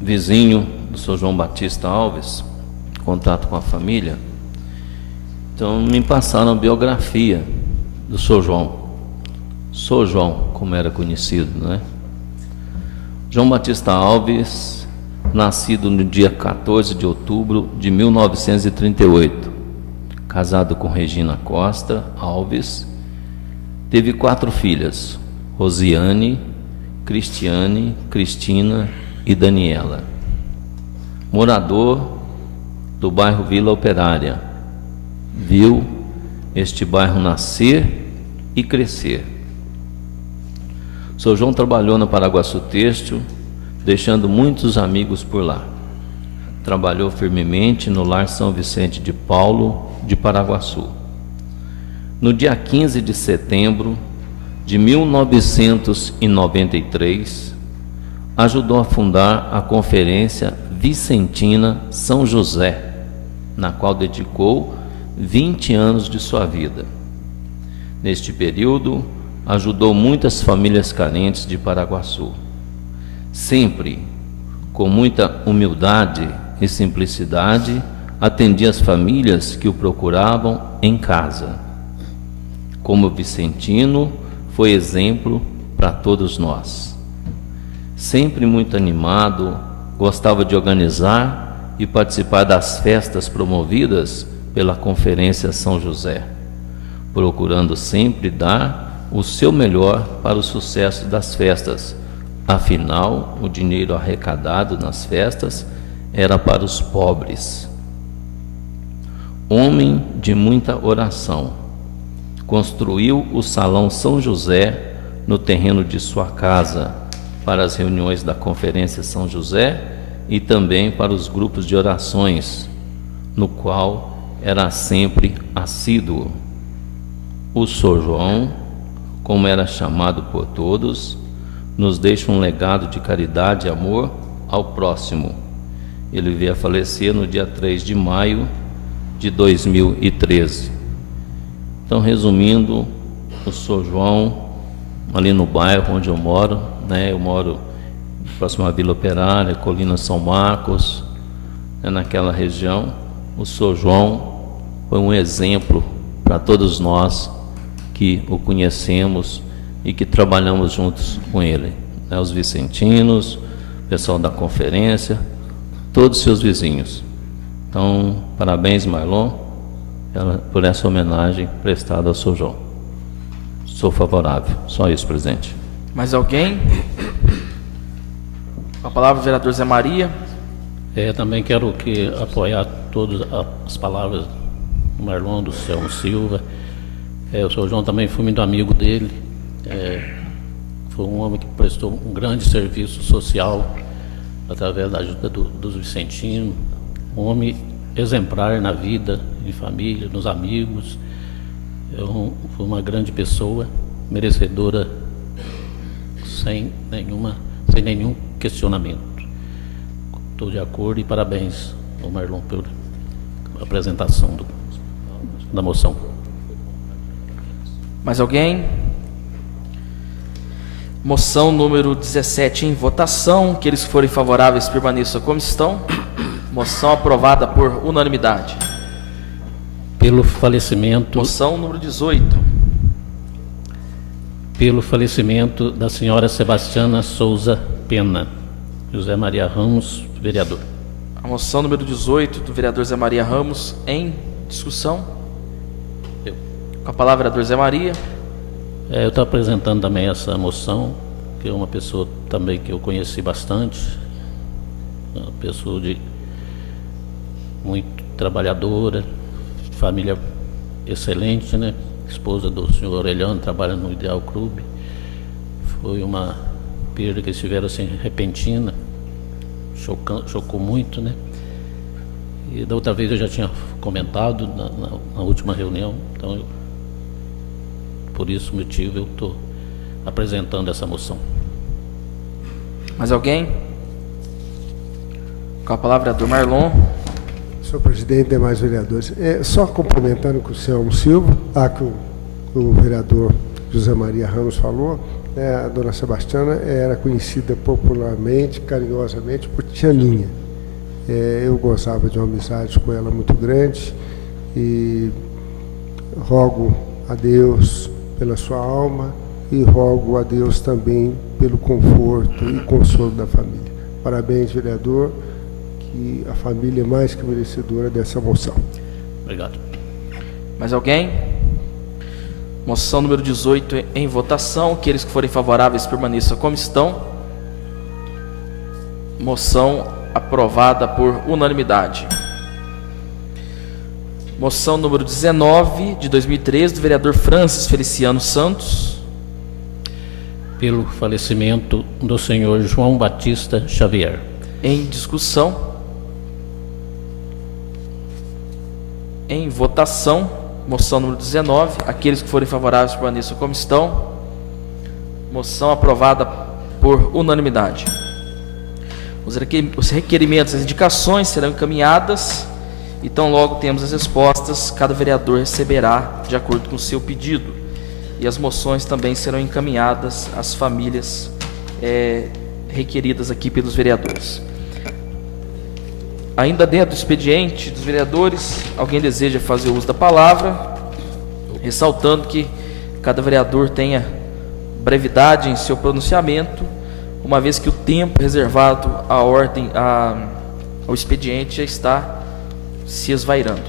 vizinho do senhor João Batista Alves, contato com a família, então me passaram a biografia do senhor João. Sou João, como era conhecido, né? João Batista Alves, nascido no dia 14 de outubro de 1938, casado com Regina Costa Alves, teve 4 filhas, Rosiane, Cristiane, Cristina e Daniela. Morador do bairro Vila Operária, viu este bairro nascer e crescer. Sr. João trabalhou na Paraguaçu Têxtil, deixando muitos amigos por lá. Trabalhou firmemente no Lar São Vicente de Paulo, de Paraguaçu. No dia 15 de setembro de 1993, ajudou a fundar a Conferência Vicentina São José, na qual dedicou 20 anos de sua vida. Neste período, ajudou muitas famílias carentes de Paraguaçu, sempre com muita humildade e simplicidade, atendia as famílias que o procuravam em casa. Como Vicentino, foi exemplo para todos nós. Sempre muito animado, gostava de organizar e participar das festas promovidas pela Conferência São José, procurando sempre dar o seu melhor para o sucesso das festas. Afinal, o dinheiro arrecadado nas festas era para os pobres. Homem de muita oração, construiu o Salão São José no terreno de sua casa para as reuniões da Conferência São José e também para os grupos de orações, no qual era sempre assíduo. O Sr. João, como era chamado por todos, nos deixa um legado de caridade e amor ao próximo. Ele veio a falecer no dia 3 de maio de 2013. Então, resumindo, o Sr. João, ali no bairro onde eu moro, eu moro próximo à Vila Operária, Colina São Marcos, naquela região, o Sr. João foi um exemplo para todos nós que o conhecemos e que trabalhamos juntos com ele, os vicentinos, o pessoal da conferência, todos os seus vizinhos. Então, parabéns, Marlon, por essa homenagem prestada ao Sr. João. Sou favorável. Só isso, presidente. Mais alguém? Com a palavra, o vereador Zé Maria. Também quero apoiar todas as palavras do Marlon, do Celso Silva. O Sr. João também foi muito amigo dele. Foi um homem que prestou um grande serviço social através da ajuda dos vicentinos. Um homem exemplar na vida, em família, nos amigos. Foi uma grande pessoa, merecedora, sem nenhum questionamento. Estou de acordo e parabéns ao Marlon pela apresentação da moção. Mais alguém? Moção número 17 em votação. Aqueles que forem favoráveis permaneçam como estão. Moção aprovada por unanimidade. Pelo falecimento... Moção número 18. Pelo falecimento da senhora Sebastiana Souza Pena. José Maria Ramos, vereador. A moção número 18 do vereador Zé Maria Ramos em discussão. Com a palavra, vereador Zé Maria. Eu estou apresentando também essa moção, que é uma pessoa também que eu conheci bastante, uma pessoa muito trabalhadora, família excelente, esposa do senhor Aureliano, trabalha no Ideal Clube. Foi uma perda que eles tiveram assim repentina, chocou muito, E da outra vez eu já tinha comentado na última reunião, então por esse motivo eu estou apresentando essa moção. Mais alguém? Com a palavra, vereador Marlon. Senhor presidente, demais vereadores, só complementando com o senhor Silva, que o vereador José Maria Ramos falou, a dona Sebastiana era conhecida popularmente, carinhosamente, por Tianinha. Eu gozava de uma amizade com ela muito grande e rogo a Deus pela sua alma e rogo a Deus também pelo conforto e consolo da família. Parabéns, vereador, que a família é mais que merecedora dessa moção. Obrigado. Mais alguém? Moção número 18 em votação. Aqueles que forem favoráveis permaneçam como estão. Moção aprovada por unanimidade. Moção número 19 de 2013 do vereador Francis Feliciano Santos. Pelo falecimento do senhor João Batista Xavier. Em discussão. Em votação, moção número 19. Aqueles que forem favoráveis permaneçam como estão. Moção aprovada por unanimidade. Os requerimentos, as indicações serão encaminhadas. Então, logo temos as respostas, cada vereador receberá de acordo com o seu pedido. E as moções também serão encaminhadas às famílias requeridas aqui pelos vereadores. ainda dentro do expediente dos vereadores, alguém deseja fazer uso da palavra, ressaltando que cada vereador tenha brevidade em seu pronunciamento, uma vez que o tempo reservado à ordem, ao expediente já está se esvairando.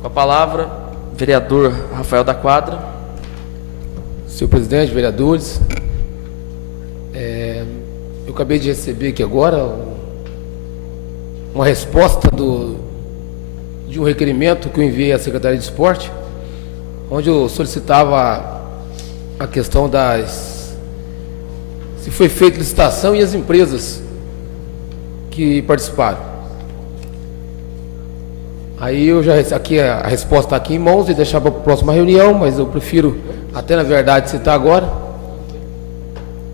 Com a palavra, vereador Rafael da Quadra. Senhor presidente, vereadores, eu acabei de receber aqui agora uma resposta de um requerimento que eu enviei à Secretaria de Esporte, onde eu solicitava a questão se foi feita licitação e as empresas que participaram. Aí eu já aqui a resposta está aqui em mãos e deixar para a próxima reunião, mas eu prefiro até na verdade citar agora.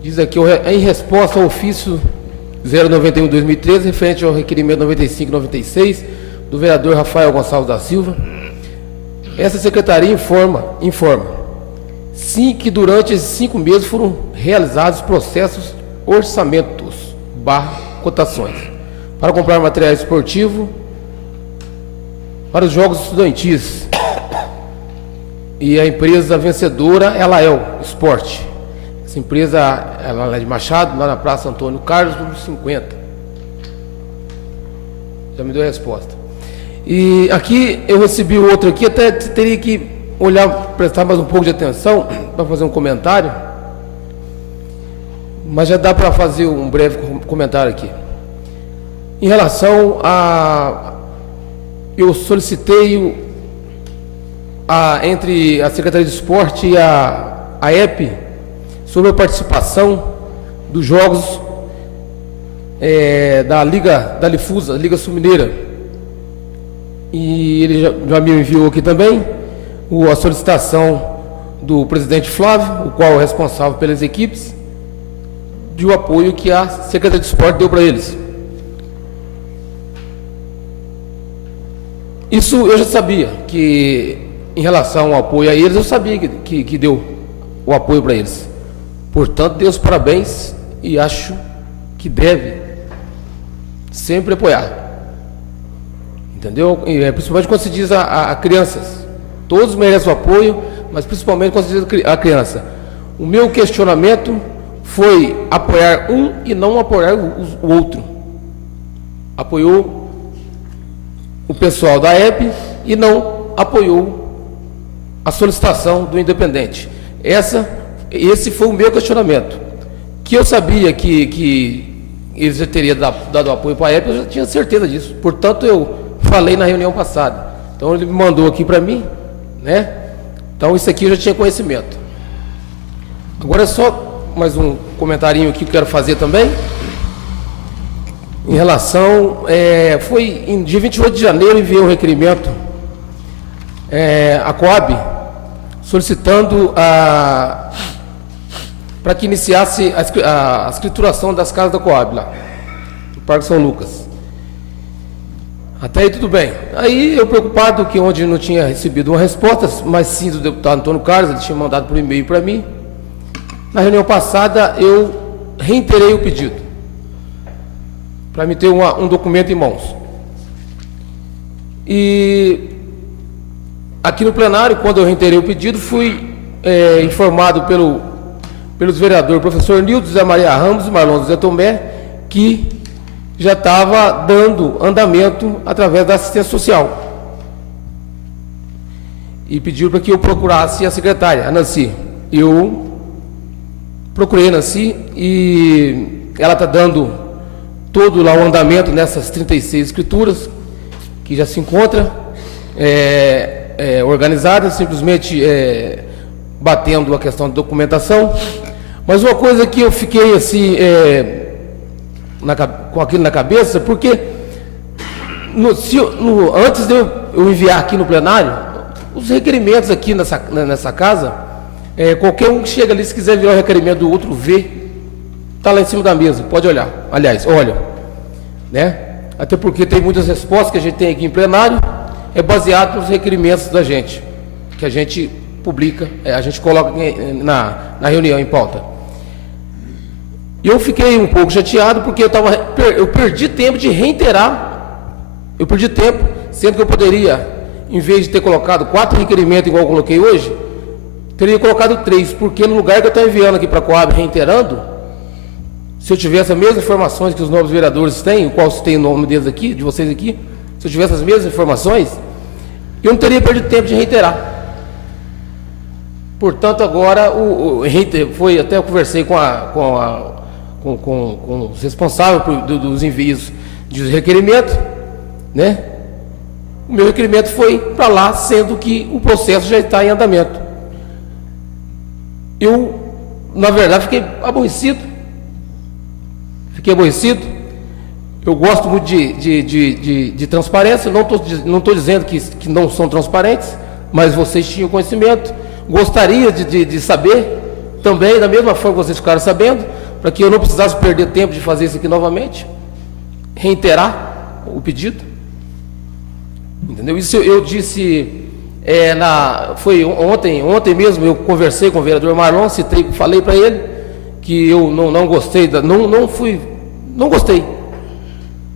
Diz aqui, em resposta ao ofício 091/2013, referente ao requerimento 95/96 do vereador Rafael Gonçalves da Silva, essa secretaria informa sim que durante esses 5 meses foram realizados processos orçamentos/cotações para comprar material esportivo para os jogos estudantis, e a empresa vencedora é a Lael Esporte. Essa empresa ela é de Machado, lá na Praça Antônio Carlos, número 50. Já me deu a resposta. E aqui eu recebi outro aqui, até teria que olhar, prestar mais um pouco de atenção para fazer um comentário, mas já dá para fazer um breve comentário aqui. Em relação eu solicitei entre a Secretaria de Esporte e a EP sobre a participação dos jogos da Liga da Lifusa, Liga Sul-Mineira, e ele já me enviou aqui também a solicitação do presidente Flávio, o qual é responsável pelas equipes, de o apoio que a Secretaria de Esporte deu para eles. Isso eu já sabia, que em relação ao apoio a eles, eu sabia que deu o apoio para eles. Portanto, dei os parabéns e acho que deve sempre apoiar. Entendeu? E, principalmente quando se diz a crianças. Todos merecem o apoio, mas principalmente quando se diz a criança. O meu questionamento foi apoiar um e não apoiar o outro. Apoiou o pessoal da EP e não apoiou a solicitação do Independente. Esse foi o meu questionamento. Que eu sabia que eles já teriam dado apoio para a EP, eu já tinha certeza disso. Portanto, eu falei na reunião passada. Então, ele me mandou aqui para mim, né? Então, isso aqui eu já tinha conhecimento. Agora é só mais um comentarinho aqui que eu quero fazer também. Em relação, foi em dia 28 de janeiro, enviei um requerimento à Coab, solicitando para que iniciasse a escrituração das casas da Coab lá, no Parque São Lucas. Até aí tudo bem. Aí eu preocupado que onde não tinha recebido uma resposta, mas sim do deputado Antônio Carlos, ele tinha mandado por e-mail para mim. Na reunião passada eu reiterei o pedido, para me ter um documento em mãos. E aqui no plenário, quando eu reiterei o pedido, fui informado pelos vereadores professor Nildo José Maria Ramos e Marlon José Tomé, que já estava dando andamento através da assistência social. E pediu para que eu procurasse a secretária, a Nancy. Eu procurei a Nancy e ela está dando todo lá o andamento nessas 36 escrituras, que já se encontra organizadas, simplesmente batendo a questão de documentação. Mas uma coisa que eu fiquei assim, com aquilo na cabeça, porque antes de eu enviar aqui no plenário, os requerimentos aqui nessa casa, qualquer um que chega ali, se quiser ver o requerimento do outro, vê, está lá em cima da mesa, pode olhar. Aliás, olha, né? Até porque tem muitas respostas que a gente tem aqui em plenário, baseado nos requerimentos da gente, que a gente publica, a gente coloca na reunião em pauta. E eu fiquei um pouco chateado porque eu perdi tempo de reiterar Eu perdi tempo, sendo que eu poderia, em vez de ter colocado 4 requerimentos igual eu coloquei hoje, teria colocado 3, porque no lugar que eu estou enviando aqui para a Coab, reiterando, se eu tivesse as mesmas informações que os novos vereadores têm, o qual tem o nome deles aqui, de vocês aqui, se eu tivesse as mesmas informações, eu não teria perdido tempo de reiterar. Portanto, agora, foi até eu conversei com os responsáveis dos envios de requerimento, né? O meu requerimento foi para lá, sendo que o processo já está em andamento. Eu, na verdade, fiquei aborrecido. Eu gosto muito de transparência. Não estou dizendo que não são transparentes, mas vocês tinham conhecimento. Gostaria de saber também, da mesma forma que vocês ficaram sabendo, para que eu não precisasse perder tempo de fazer isso aqui novamente, reiterar o pedido. Entendeu? Isso eu disse, foi ontem mesmo, eu conversei com o vereador Marlon, falei para ele que eu não gostei, não gostei.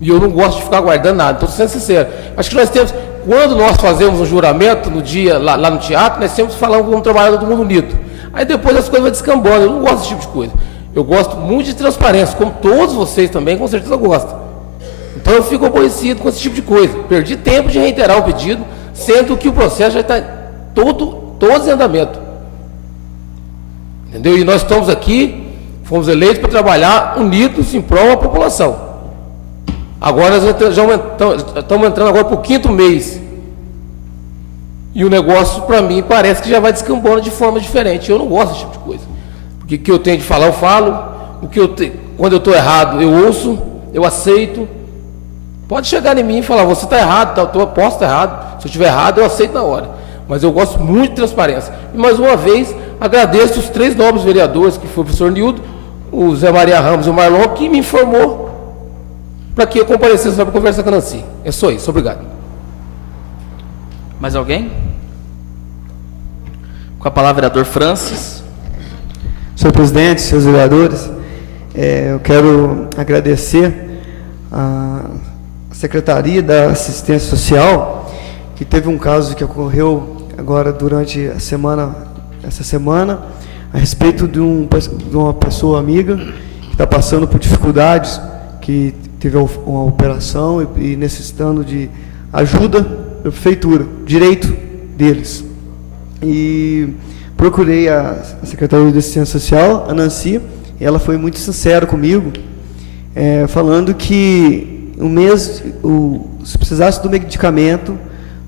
E eu não gosto de ficar guardando nada, estou sendo sincero. Acho que nós temos, quando nós fazemos um juramento no dia, lá no teatro, nós sempre falamos como trabalhar todo mundo unido. Aí depois as coisas vão descambando, eu não gosto desse tipo de coisa. Eu gosto muito de transparência, como todos vocês também, com certeza gostam. Então eu fico aborrecido com esse tipo de coisa. Perdi tempo de reiterar o pedido, sendo que o processo já está todos em andamento. Entendeu? E nós estamos aqui, fomos eleitos para trabalhar unidos em prol da população. Agora nós já estamos entrando agora para o 5º mês. E o negócio, para mim, parece que já vai descambando de forma diferente. Eu não gosto desse tipo de coisa. Porque o que eu tenho de falar, eu falo. Quando eu estou errado, eu ouço, eu aceito. Pode chegar em mim e falar, você está errado, eu posso estar errado. Se eu estiver errado, eu aceito na hora. Mas eu gosto muito de transparência. E mais uma vez, agradeço os 3 nobres vereadores, que foi o professor Nildo, o Zé Maria Ramos e o Marlon, que me informou para que eu comparecesse para conversar com a Nancy. É só isso, obrigado. Mais alguém? Com a palavra, vereador Francis. Senhor presidente, senhores vereadores, eu quero agradecer a Secretaria da Assistência Social, que teve um caso que ocorreu agora durante essa semana, a respeito de uma pessoa amiga que está passando por dificuldades, que teve uma operação e necessitando de ajuda da prefeitura, direito deles. E procurei a Secretaria de Assistência Social, a Nancy, e ela foi muito sincera comigo, falando que se precisasse do medicamento,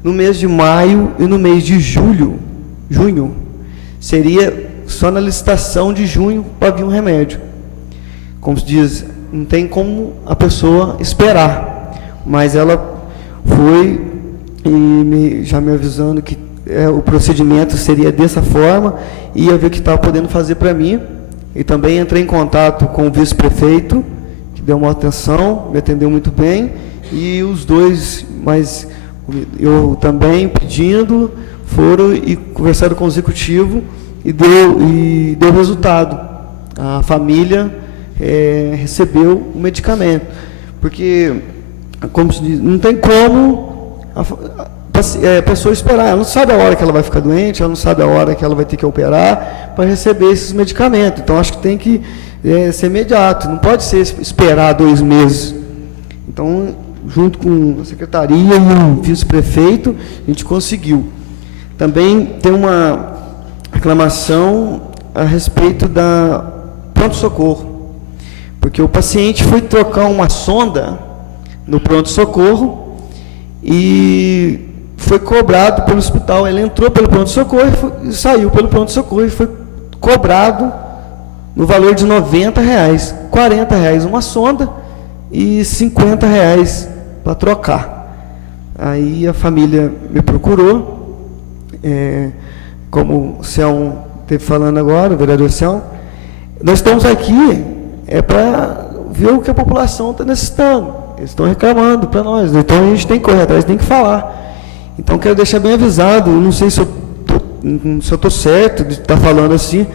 no mês de maio e no mês de junho, seria só na licitação de junho para vir um remédio. Como se diz, não tem como a pessoa esperar, mas ela foi e já me avisando que o procedimento seria dessa forma, e ia ver o que estava podendo fazer para mim. E também entrei em contato com o vice-prefeito, que deu uma atenção, me atendeu muito bem, e os dois, mas eu também pedindo, foram e conversaram com o executivo, e deu resultado. A família recebeu o medicamento, porque, como se diz, não tem como a pessoa esperar, ela não sabe a hora que ela vai ficar doente, ela não sabe a hora que ela vai ter que operar para receber esses medicamentos. Então, acho que tem que ser imediato, não pode ser esperar 2 meses. Então, junto com a secretaria e o vice-prefeito, a gente conseguiu. Também tem uma reclamação a respeito da pronto-socorro, porque o paciente foi trocar uma sonda no pronto-socorro e foi cobrado pelo hospital. Ele entrou pelo pronto-socorro e saiu pelo pronto-socorro e foi cobrado no valor de R$90, R$40 uma sonda e R$50 para trocar. Aí a família me procurou, como o Celso esteve falando agora, o vereador Celso. Nós estamos aqui para ver o que a população está necessitando. Eles estão reclamando para nós, então a gente tem que correr atrás, tem que falar. Então, quero deixar bem avisado, não sei se eu estou certo de estar falando assim,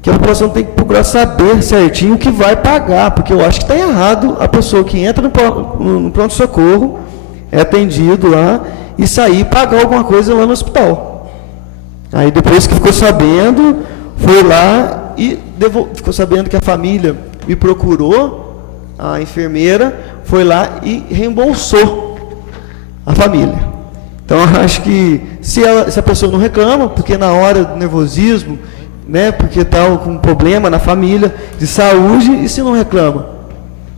que a população tem que procurar saber certinho o que vai pagar, porque eu acho que está errado a pessoa que entra no pronto-socorro, é atendido lá e sair e pagar alguma coisa lá no hospital. Aí depois que ficou sabendo, foi lá e ficou sabendo que a família me procurou, a enfermeira foi lá e reembolsou a família. Então eu acho que se a pessoa não reclama, porque na hora do nervosismo, né, porque está com um problema na família de saúde, e se não reclama,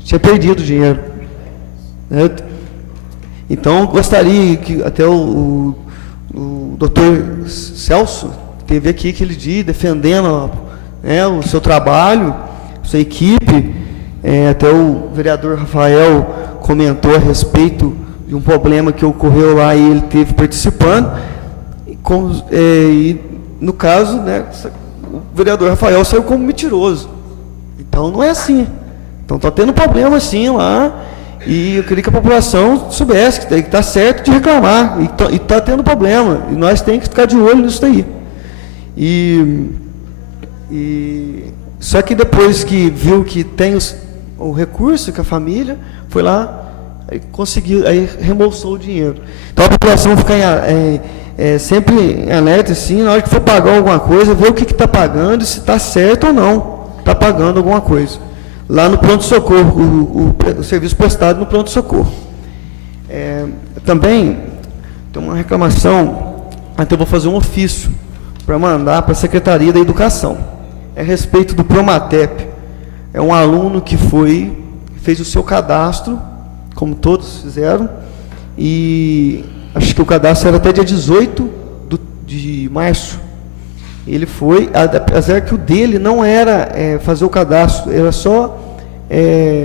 tinha perdido o dinheiro, né? Então gostaria que até o doutor Celso esteve aqui aquele dia defendendo, né, o seu trabalho, sua equipe, até o vereador Rafael comentou a respeito de um problema que ocorreu lá e ele esteve participando, e no caso, né, o vereador Rafael saiu como mentiroso. Então não é assim. Então está tendo problema sim lá, e eu queria que a população soubesse que está certo de reclamar, e está tendo problema, e nós temos que ficar de olho nisso daí. Só que depois que viu que tem o recurso, que a família foi lá, aí conseguiu, aí reembolsou o dinheiro. Então a população fica sempre em alerta, assim, na hora que for pagar alguma coisa, ver o que está pagando, se está certo ou não está pagando alguma coisa. Lá no pronto-socorro, o serviço prestado no pronto-socorro. Também tem uma reclamação, até eu vou fazer um ofício para mandar para a Secretaria da Educação. É a respeito do Promatep. É um aluno que fez o seu cadastro, como todos fizeram, e acho que o cadastro era até dia 18 de março. Ele foi, apesar que o dele não era fazer o cadastro, era só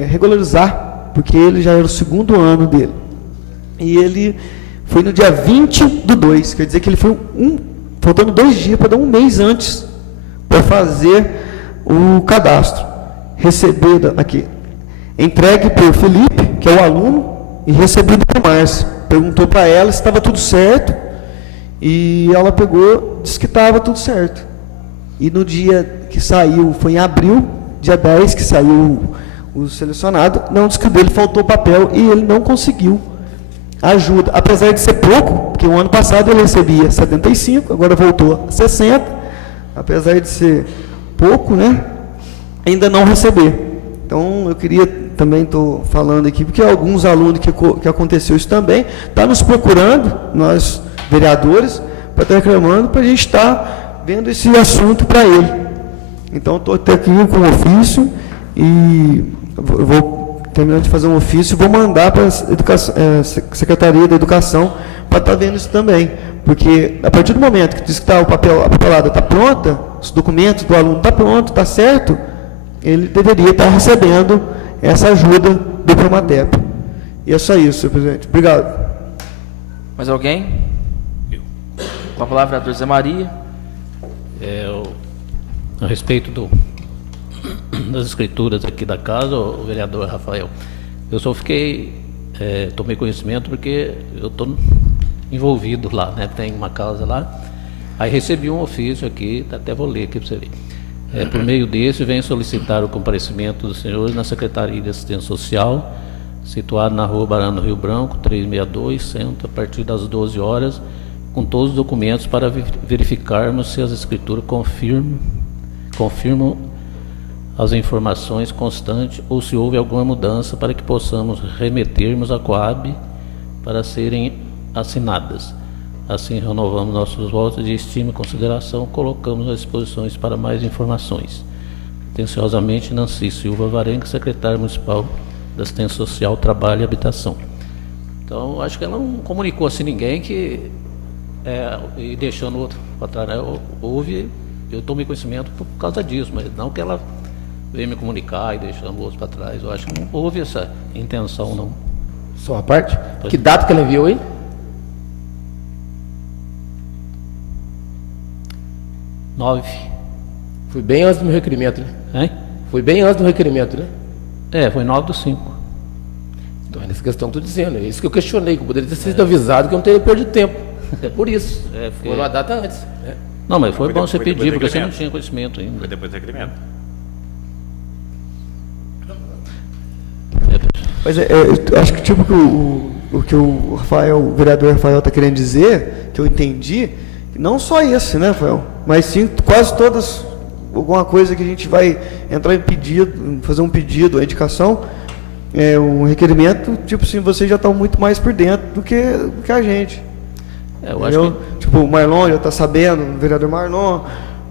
regularizar, porque ele já era o segundo ano dele. E ele foi no dia 20/2, quer dizer que ele foi faltando 2 dias para dar um mês antes para fazer o cadastro. Receber aqui, entregue por Felipe, que é o aluno, e recebido por Márcia. Perguntou para ela se estava tudo certo, e ela pegou, disse que estava tudo certo. E no dia que saiu, foi em abril, dia 10, que saiu o selecionado, não, disse que dele faltou papel e ele não conseguiu ajuda, apesar de ser pouco, porque o ano passado ele recebia 75, agora voltou a 60, apesar de ser pouco, né, ainda não receber. Então eu queria, também estou falando aqui, porque alguns alunos que aconteceu isso também, está nos procurando, nós vereadores, para estar reclamando, para a gente estar vendo esse assunto para ele. Então estou até aqui com o ofício, e eu vou terminar de fazer um ofício e vou mandar para a Secretaria da Educação para estar vendo isso também. Porque a partir do momento que diz que a papelada está pronta, os documentos do aluno estão prontos, está certo, ele deveria estar recebendo essa ajuda do Promatep. E é só isso, senhor presidente. Obrigado. Mais alguém? Com a palavra, vereador Zé Maria. A respeito das escrituras aqui da casa, o vereador Rafael, eu só tomei conhecimento porque eu estou envolvido lá, né? Tem uma casa lá, aí recebi um ofício aqui, até vou ler aqui para você ver. Por meio desse, venho solicitar o comparecimento dos senhores na Secretaria de Assistência Social, situado na rua Barão do Rio Branco, 362, centro, a partir das 12 horas, com todos os documentos para verificarmos se as escrituras confirmam as informações constantes ou se houve alguma mudança para que possamos remetermos à Coab para serem assinadas. Assim, renovamos nossos votos de estima e consideração, colocamos às disposições para mais informações. Atenciosamente, Nancy Silva Varenga, secretária municipal da Assistência Social, Trabalho e Habitação. Então, acho que ela não comunicou assim ninguém e deixando o outro para trás. Eu tomei conhecimento por causa disso, mas não que ela veio me comunicar e deixando o outro para trás. Eu acho que não houve essa intenção, não. Só a parte? Que data que ela enviou aí? 9. Foi bem antes do meu requerimento, né? Hein? Foi bem antes do requerimento, né? Foi 9/5. Então, é nessa questão que eu estou dizendo. É isso que eu questionei, que eu poderia ter sido avisado, que eu não teria perdido tempo. É por isso. Foi uma data antes. Né? Não, mas foi bom depois, você pedir, porque você não requerimento. tinha conhecimento ainda. Foi depois do requerimento. Mas eu acho que tipo que o que o vereador Rafael está querendo dizer, que eu entendi, não só esse, né, Rafael, mas sim quase todas, alguma coisa que a gente vai entrar em pedido, fazer um pedido, a indicação, um requerimento, tipo assim, vocês já estão muito mais por dentro do que a gente. Eu acho que... Tipo, o Marlon já está sabendo, o vereador Marlon,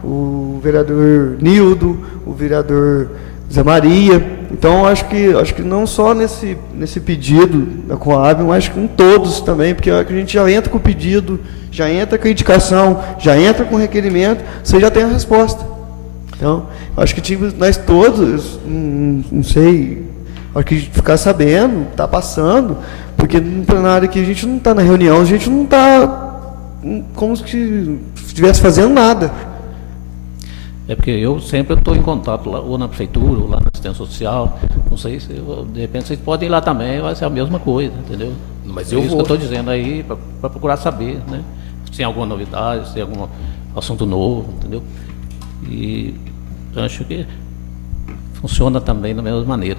o vereador Nildo, o vereador Zé Maria. Então, acho que não só nesse pedido da Coab, mas acho que em todos também, porque a gente já entra com o pedido, já entra com a indicação, já entra com o requerimento, você já tem a resposta. Então, acho que nós todos, não sei, acho que ficar sabendo, está passando, porque no plenário aqui a gente não está na reunião, a gente não está como se estivesse fazendo nada. É porque eu sempre estou em contato lá, ou na prefeitura, ou lá na assistência social, não sei se, de repente, vocês podem ir lá também, vai ser a mesma coisa, entendeu? Mas é isso que eu estou dizendo aí, para procurar saber, né? Se tem alguma novidade, se tem algum assunto novo, entendeu? E acho que funciona também da mesma maneira.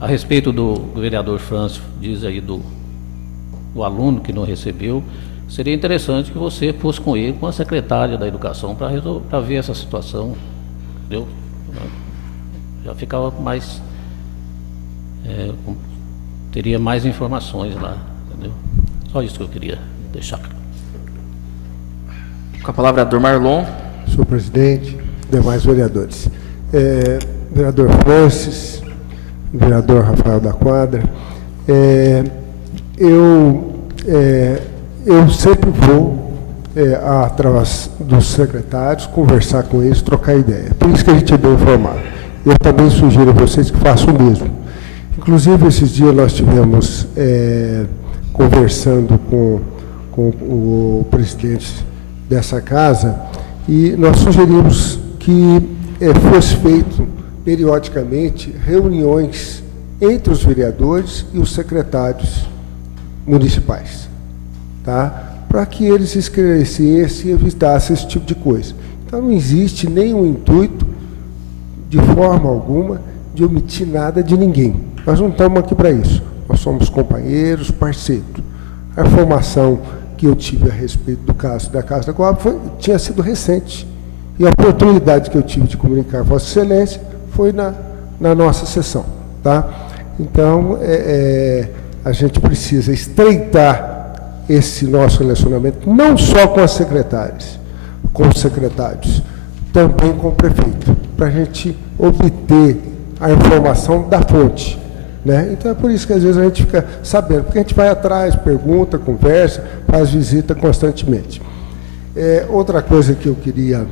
A respeito do vereador Frâncio, diz aí do aluno que não recebeu, seria interessante que você fosse com ele, com a secretária da Educação, para ver essa situação, entendeu? Já ficava mais... teria mais informações lá, entendeu? Só isso que eu queria deixar. Com a palavra, vereador Marlon. Senhor presidente, demais vereadores. Vereador Francis, vereador Rafael da Quadra, eu sempre vou, através dos secretários, conversar com eles, trocar ideia. Por isso que a gente é bem informado. Eu também sugiro a vocês que façam o mesmo. Inclusive, esses dias nós estivemos conversando com o presidente dessa casa e nós sugerimos que fosse feito periodicamente reuniões entre os vereadores e os secretários municipais, tá? Para que eles esclarecessem e evitassem esse tipo de coisa. Então, não existe nenhum intuito, de forma alguma, de omitir nada de ninguém. Nós não estamos aqui para isso. Nós somos companheiros, parceiros. A informação que eu tive a respeito do caso da Casa da Coab tinha sido recente. E a oportunidade que eu tive de comunicar a Vossa Excelência foi na nossa sessão, tá? Então, a gente precisa estreitar esse nosso relacionamento, não só com as secretárias, com os secretários, também com o prefeito, para a gente obter a informação da fonte, né? Então, é por isso que às vezes a gente fica sabendo, porque a gente vai atrás, pergunta, conversa, faz visita constantemente. Outra coisa que eu queria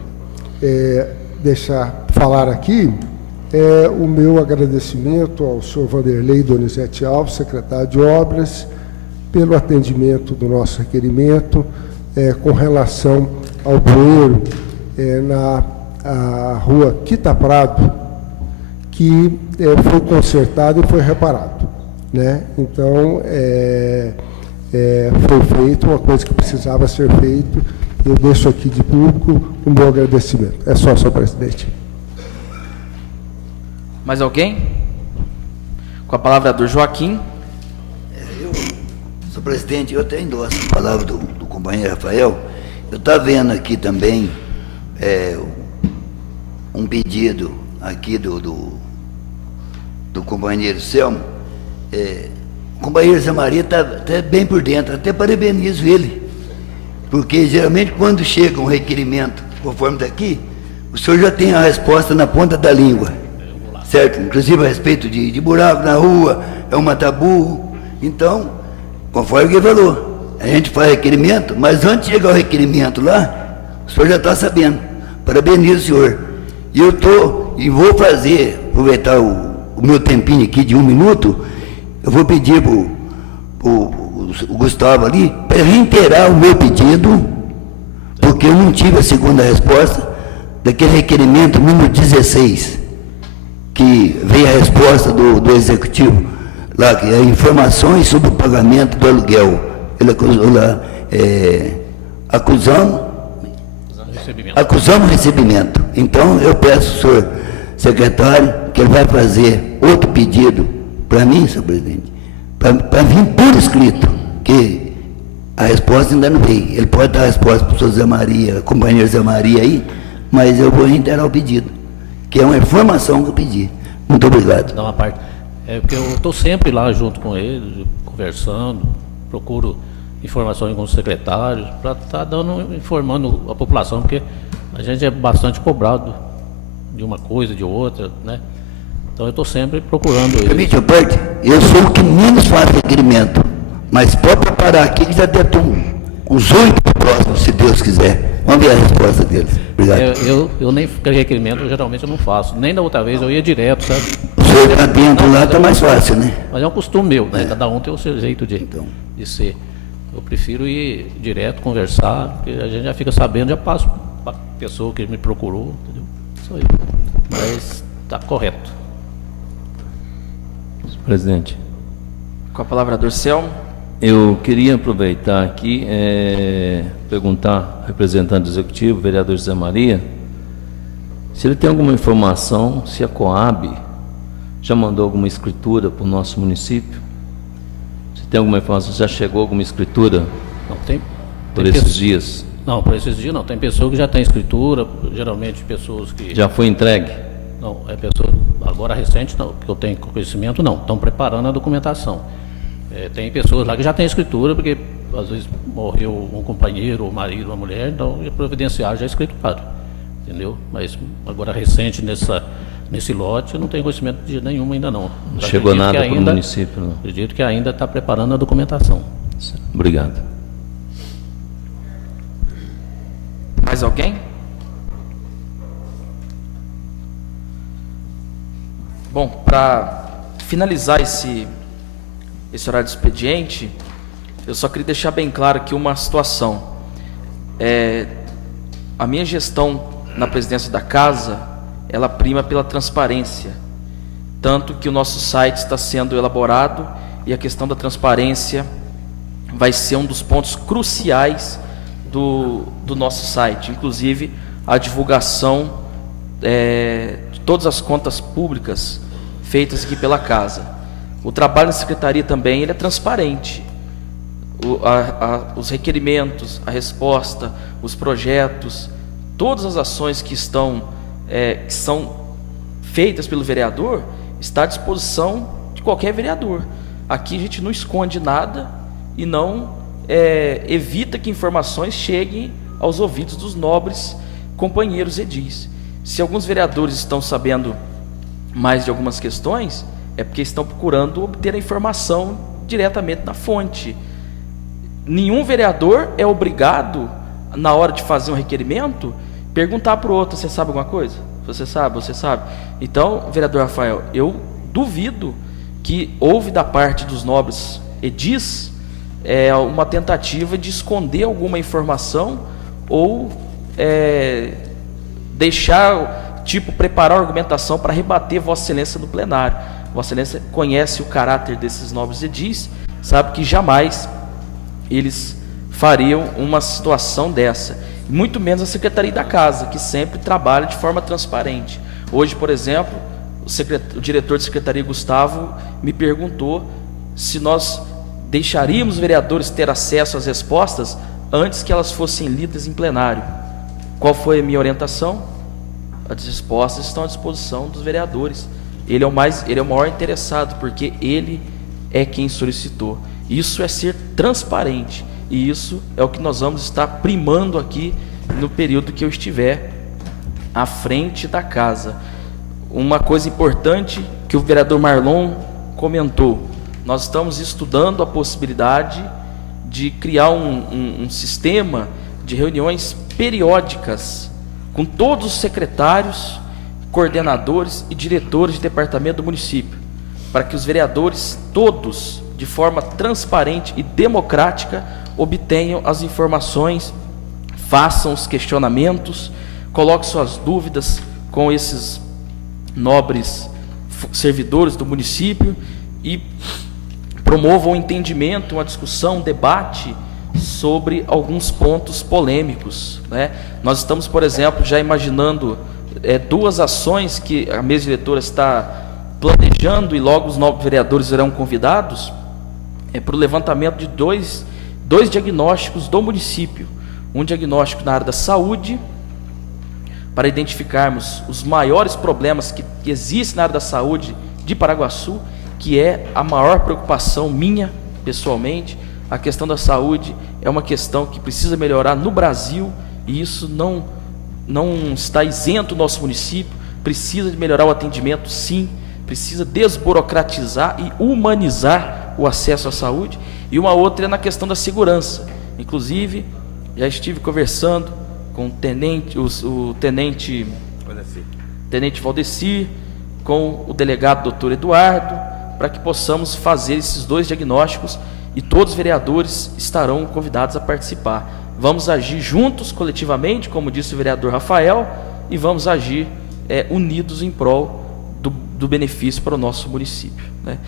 deixar falar aqui é o meu agradecimento ao senhor Vanderlei Donizete Alves, secretário de Obras, pelo atendimento do nosso requerimento com relação ao bueiro na rua Quita Prado, que foi consertado e foi reparado, né? Então, foi feito uma coisa que precisava ser feita. Eu deixo aqui de público o meu agradecimento. É só, senhor presidente. Mais alguém? Com a palavra, vereador Joaquim. Senhor presidente, eu até endosso a palavra do companheiro Rafael. Eu estava vendo aqui também um pedido aqui do companheiro Selmo. O companheiro Zé Maria está até bem por dentro, até parabenizo ele, porque geralmente quando chega um requerimento conforme daqui, o senhor já tem a resposta na ponta da língua, certo? Inclusive a respeito de buraco na rua, é um mataburro. Então, conforme ele falou, a gente faz requerimento, mas antes de chegar o requerimento lá, o senhor já está sabendo. Parabenizo o senhor. E vou aproveitar o meu tempinho aqui de 1 minuto, eu vou pedir para o Gustavo ali, para reiterar o meu pedido, porque eu não tive a segunda resposta daquele requerimento número 16, que veio a resposta do Executivo, lá, que é informações sobre o pagamento do aluguel. Ele acusou lá, acusamos recebimento. Então, eu peço ao senhor secretário que ele vai fazer outro pedido para mim, senhor presidente, para vir por escrito, que a resposta ainda não veio. Ele pode dar a resposta para o seu Zé Maria, companheiro Zé Maria aí, mas eu vou reiterar o pedido, que é uma informação que eu pedi. Muito obrigado. Dá uma parte. É porque eu estou sempre lá junto com ele, conversando, procuro informações com os secretários, para estar informando a população, porque a gente é bastante cobrado de uma coisa, de outra, né? Então eu estou sempre procurando ele. Permite, parte, eu sou o que menos faz requerimento, mas pode preparar aqui que já deve ter uns 8 próximos, se Deus quiser. Vamos ver a resposta deles. Obrigado. Eu nem requerimento, geralmente eu não faço. Nem da outra vez eu ia direto, sabe? O senhor está dentro lá, está mais fácil, né? Mas é um costume meu, né? Cada um tem o seu jeito de ser. Eu prefiro ir direto, conversar, porque a gente já fica sabendo, já passo para a pessoa que me procurou, entendeu? Isso aí. Mas está correto. Presidente, Com a palavra, Dorcel. eu queria aproveitar aqui, perguntar ao representante executivo, vereador José Maria, se ele tem alguma informação, se a Coab já mandou alguma escritura para o nosso município? Se tem alguma informação, já chegou alguma escritura Não tem. por tem esses pessoas- dias? Não, por esses dias não. Tem pessoa que já tem escritura, geralmente pessoas que. Já foi entregue? Não, é pessoa. Agora recente, não, que eu tenho conhecimento, não. Estão preparando a documentação. Tem pessoas lá que já têm escritura, porque às vezes morreu um companheiro, ou marido, uma mulher, então providenciar já é escriturado. Entendeu? Mas agora recente nesse lote, eu não tenho conhecimento de nenhuma ainda não. Não chegou Acredito nada que para o município, não? Acredito que ainda está preparando a documentação. Obrigado. Mais alguém? Bom, para finalizar esse horário de expediente, eu só queria deixar bem claro aqui uma situação. A minha gestão na presidência da casa, ela prima pela transparência. Tanto que o nosso site está sendo elaborado e a questão da transparência vai ser um dos pontos cruciais do nosso site. Inclusive, a divulgação de todas as contas públicas feitas aqui pela casa. O trabalho da secretaria também ele é transparente. Os requerimentos, a resposta, os projetos, todas as ações que são feitas pelo vereador, está à disposição de qualquer vereador. Aqui a gente não esconde nada e não evita que informações cheguem aos ouvidos dos nobres companheiros edis. Se alguns vereadores estão sabendo mais de algumas questões, é porque estão procurando obter a informação diretamente na fonte. Nenhum vereador é obrigado, na hora de fazer um requerimento, perguntar para o outro: você sabe alguma coisa? Você sabe? Você sabe? Então, vereador Rafael, eu duvido que houve da parte dos nobres edis uma tentativa de esconder alguma informação ou preparar a argumentação para rebater Vossa Excelência no plenário. Vossa Excelência conhece o caráter desses nobres edis, sabe que jamais eles fariam uma situação dessa, muito menos a Secretaria da Casa, que sempre trabalha de forma transparente. Hoje, por exemplo, o diretor de Secretaria, Gustavo, me perguntou se nós deixaríamos os vereadores ter acesso às respostas antes que elas fossem lidas em plenário. Qual foi a minha orientação? As respostas estão à disposição dos vereadores. Ele é o maior interessado, porque ele é quem solicitou. Isso é ser transparente, e isso é o que nós vamos estar primando aqui no período que eu estiver à frente da casa. Uma coisa importante que o vereador Marlon comentou: nós estamos estudando a possibilidade de criar um sistema de reuniões periódicas com todos os secretários, coordenadores e diretores de departamento do município, para que os vereadores todos, de forma transparente e democrática, obtenham as informações, façam os questionamentos, coloquem suas dúvidas com esses nobres servidores do município e promovam um entendimento, uma discussão, um debate sobre alguns pontos polêmicos, né? Nós estamos, por exemplo, já imaginando duas ações que a mesa diretora está planejando, e logo os novos vereadores serão convidados para o levantamento de dois diagnósticos do município. Um diagnóstico na área da saúde, para identificarmos os maiores problemas que existem na área da saúde de Paraguaçu, que é a maior preocupação minha, pessoalmente. A questão da saúde é uma questão que precisa melhorar no Brasil, e isso não está isento do nosso município. Precisa de melhorar o atendimento, sim, precisa desburocratizar e humanizar o acesso à saúde. E uma outra é na questão da segurança. Inclusive, já estive conversando com o tenente Valdecir, com o delegado doutor Eduardo, para que possamos fazer esses dois diagnósticos, e todos os vereadores estarão convidados a participar. Vamos agir juntos, coletivamente, como disse o vereador Rafael, e vamos agir unidos em prol do benefício para o nosso município, né?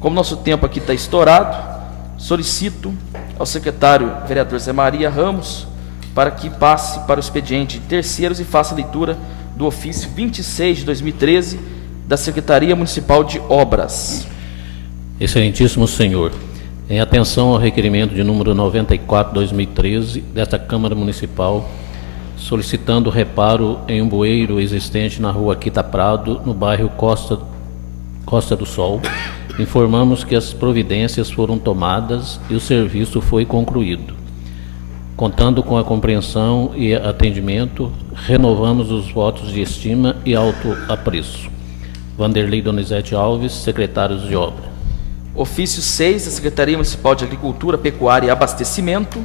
Como nosso tempo aqui está estourado, solicito ao secretário vereador Zé Maria Ramos para que passe para o expediente de terceiros e faça a leitura do ofício 26 de 2013 da Secretaria Municipal de Obras. Excelentíssimo senhor, em atenção ao requerimento de número 94/2013 desta Câmara Municipal, solicitando reparo em um bueiro existente na rua Quita Prado, no bairro Costa do Sol, informamos que as providências foram tomadas e o serviço foi concluído. Contando com a compreensão e atendimento, renovamos os votos de estima e autoapreço. Vanderlei Donizete Alves, secretários de obra. Ofício 6 da Secretaria Municipal de Agricultura, Pecuária e Abastecimento.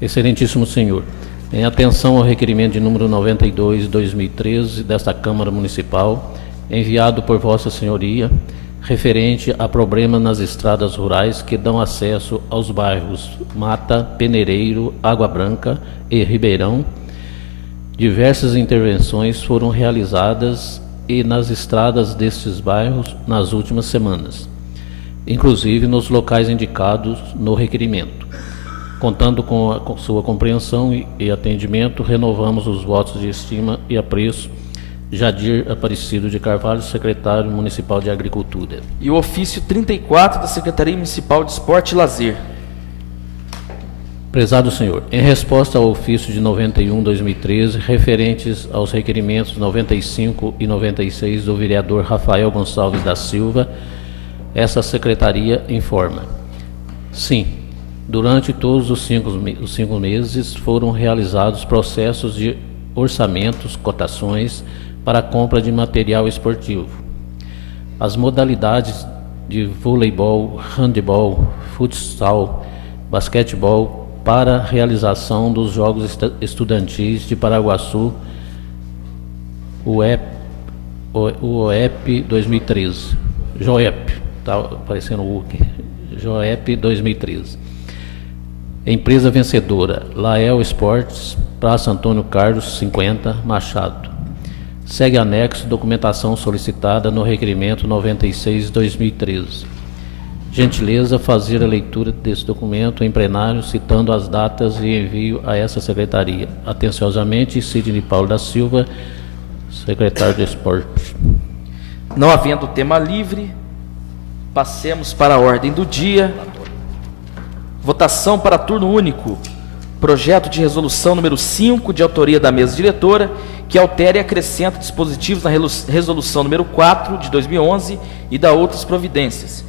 Excelentíssimo senhor, em atenção ao requerimento de número 92/2013 desta Câmara Municipal, enviado por Vossa Senhoria, referente a problemas nas estradas rurais que dão acesso aos bairros Mata, Peneireiro, Água Branca e Ribeirão, diversas intervenções foram realizadas e nas estradas destes bairros nas últimas semanas, inclusive nos locais indicados no requerimento. Contando com a sua compreensão e atendimento, renovamos os votos de estima e apreço. Jadir Aparecido de Carvalho, secretário municipal de Agricultura. E o ofício 34 da Secretaria Municipal de Esporte e Lazer. Prezado senhor, em resposta ao ofício de 91/2013, referentes aos requerimentos 95 e 96 do vereador Rafael Gonçalves da Silva, essa secretaria informa: sim, durante todos os cinco meses foram realizados processos de orçamentos, cotações para a compra de material esportivo. As modalidades de voleibol, handebol, futsal, basquetebol para a realização dos Jogos Estudantis de Paraguaçu, o OEP 2013. JOEP, está aparecendo o UK, JOEP 2013. Empresa vencedora, Lael Esportes, Praça Antônio Carlos, 50, Machado. Segue anexo documentação solicitada no requerimento 96/2013. Gentileza fazer a leitura desse documento em plenário, citando as datas e envio a essa secretaria. Atenciosamente, Sidney Paulo da Silva, secretário de Esporte. Não havendo tema livre, passemos para a ordem do dia. Votação para turno único. Projeto de resolução número 5, de autoria da mesa diretora, que altera e acrescenta dispositivos na resolução número 4, de 2011, e dá outras providências.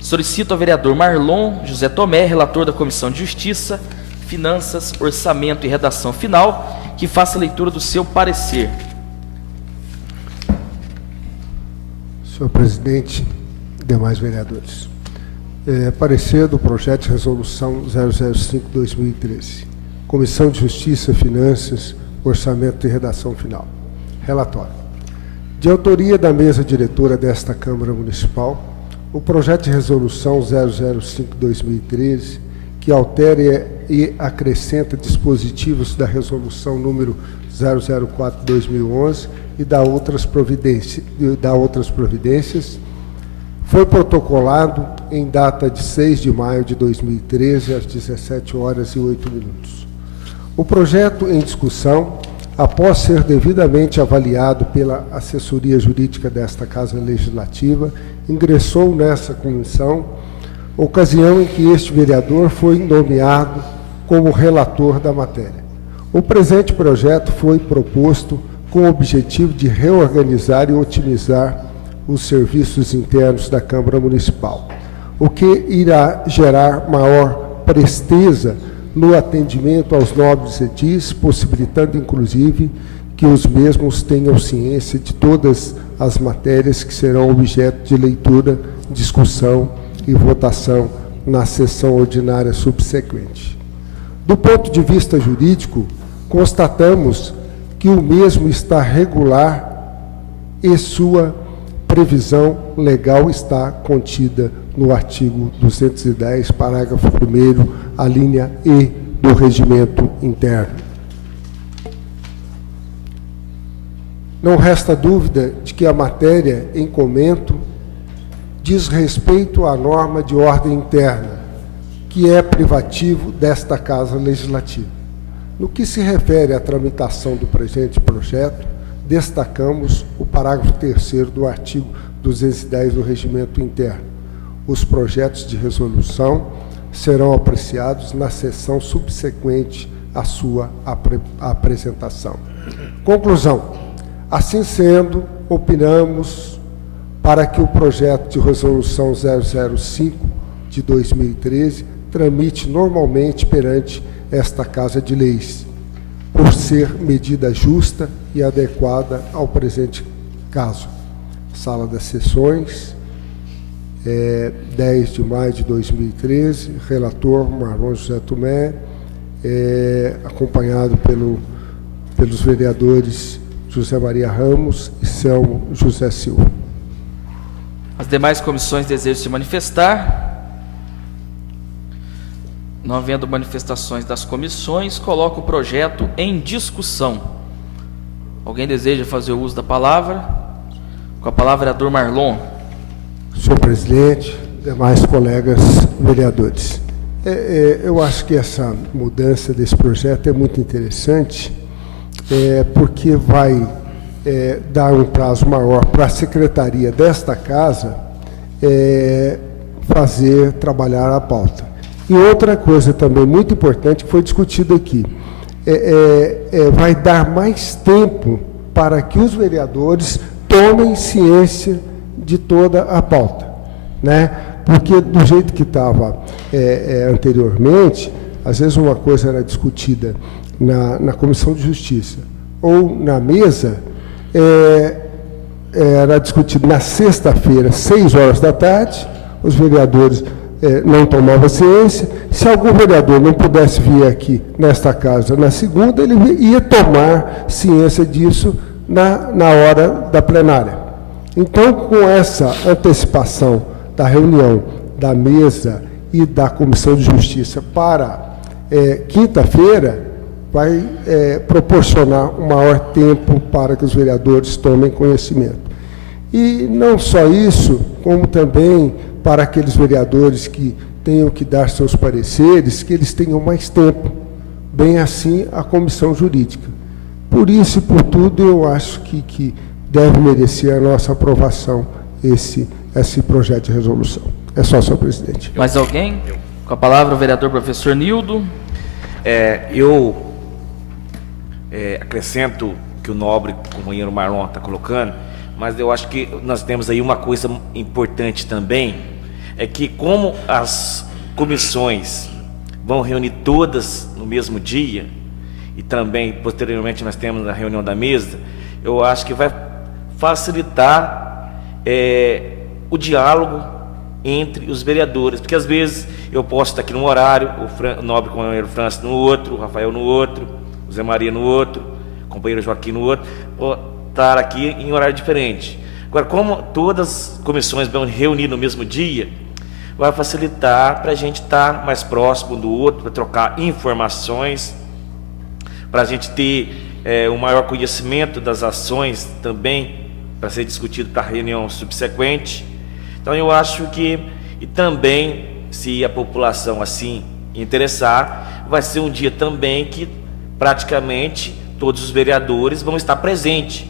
Solicito ao vereador Marlon José Tomé, relator da Comissão de Justiça, Finanças, Orçamento e Redação Final, que faça a leitura do seu parecer. Senhor presidente, demais vereadores. Parecer do projeto de resolução 005/2013. Comissão de Justiça, Finanças, Orçamento e Redação Final. Relatório. De autoria da mesa diretora desta Câmara Municipal, o projeto de resolução 005/2013, que altera e acrescenta dispositivos da resolução número 004/2011 e dá outras providências, foi protocolado em data de 6 de maio de 2013, às 17h08. O projeto em discussão, após ser devidamente avaliado pela assessoria jurídica desta Casa Legislativa, ingressou nessa comissão ocasião em que este vereador foi nomeado como relator da matéria. O presente projeto foi proposto com o objetivo de reorganizar e otimizar os serviços internos da Câmara Municipal, o que irá gerar maior presteza no atendimento aos nobres edis, possibilitando, inclusive, que os mesmos tenham ciência de todas as matérias que serão objeto de leitura, discussão e votação na sessão ordinária subsequente. Do ponto de vista jurídico, constatamos que o mesmo está regular e sua previsão legal está contida no artigo 210, parágrafo 1º, a linha E do Regimento Interno. Não resta dúvida de que a matéria em comento diz respeito à norma de ordem interna, que é privativo desta Casa Legislativa. No que se refere à tramitação do presente projeto, destacamos o parágrafo 3º do artigo 210 do Regimento Interno. Os projetos de resolução serão apreciados na sessão subsequente à sua apresentação. Conclusão. Assim sendo, opinamos para que o projeto de resolução 005 de 2013 tramite normalmente perante esta Casa de Leis, por ser medida justa e adequada ao presente caso. Sala das Sessões, 10 de maio de 2013, relator Marlon José Tomé, acompanhado pelos vereadores José Maria Ramos e Selmo José Silva. As demais comissões desejam se manifestar. Não havendo manifestações das comissões, coloco o projeto em discussão. Alguém deseja fazer o uso da palavra? Com a palavra, vereador Marlon. Senhor presidente, demais colegas vereadores. Eu acho que essa mudança desse projeto é muito interessante, porque vai dar um prazo maior para a secretaria desta casa trabalhar a pauta. E outra coisa também muito importante que foi discutida aqui, vai dar mais tempo para que os vereadores tomem ciência de toda a pauta, né? Porque do jeito que estava anteriormente, às vezes uma coisa era discutida na Comissão de Justiça ou na mesa, era discutido na sexta-feira, 6 horas da tarde, os vereadores não tomavam ciência. Se algum vereador não pudesse vir aqui nesta casa na segunda, ele ia tomar ciência disso na hora da plenária. Então, com essa antecipação da reunião da mesa e da Comissão de Justiça para quinta-feira, vai proporcionar um maior tempo para que os vereadores tomem conhecimento. E não só isso, como também para aqueles vereadores que tenham que dar seus pareceres, que eles tenham mais tempo, bem assim a Comissão Jurídica. Por isso e por tudo, eu acho que deve merecer a nossa aprovação esse projeto de resolução. É só, senhor presidente. Mais alguém? Com a palavra, o vereador professor Nildo. Eu acrescento que o nobre companheiro Marlon está colocando, mas eu acho que nós temos aí uma coisa importante também, é que como as comissões vão reunir todas no mesmo dia, e também posteriormente nós temos a reunião da mesa, eu acho que vai facilitar o diálogo entre os vereadores, porque às vezes eu posso estar aqui num horário, o nobre companheiro Francis no outro, o Rafael no outro, o Zé Maria no outro, o companheiro Joaquim no outro, vou estar aqui em horário diferente. Agora, como todas as comissões vão reunir no mesmo dia, vai facilitar para a gente estar mais próximo do outro, para trocar informações, para a gente ter um maior conhecimento das ações também, para ser discutido para a reunião subsequente. Então eu acho que, e também, se a população assim interessar, vai ser um dia também que praticamente todos os vereadores vão estar presentes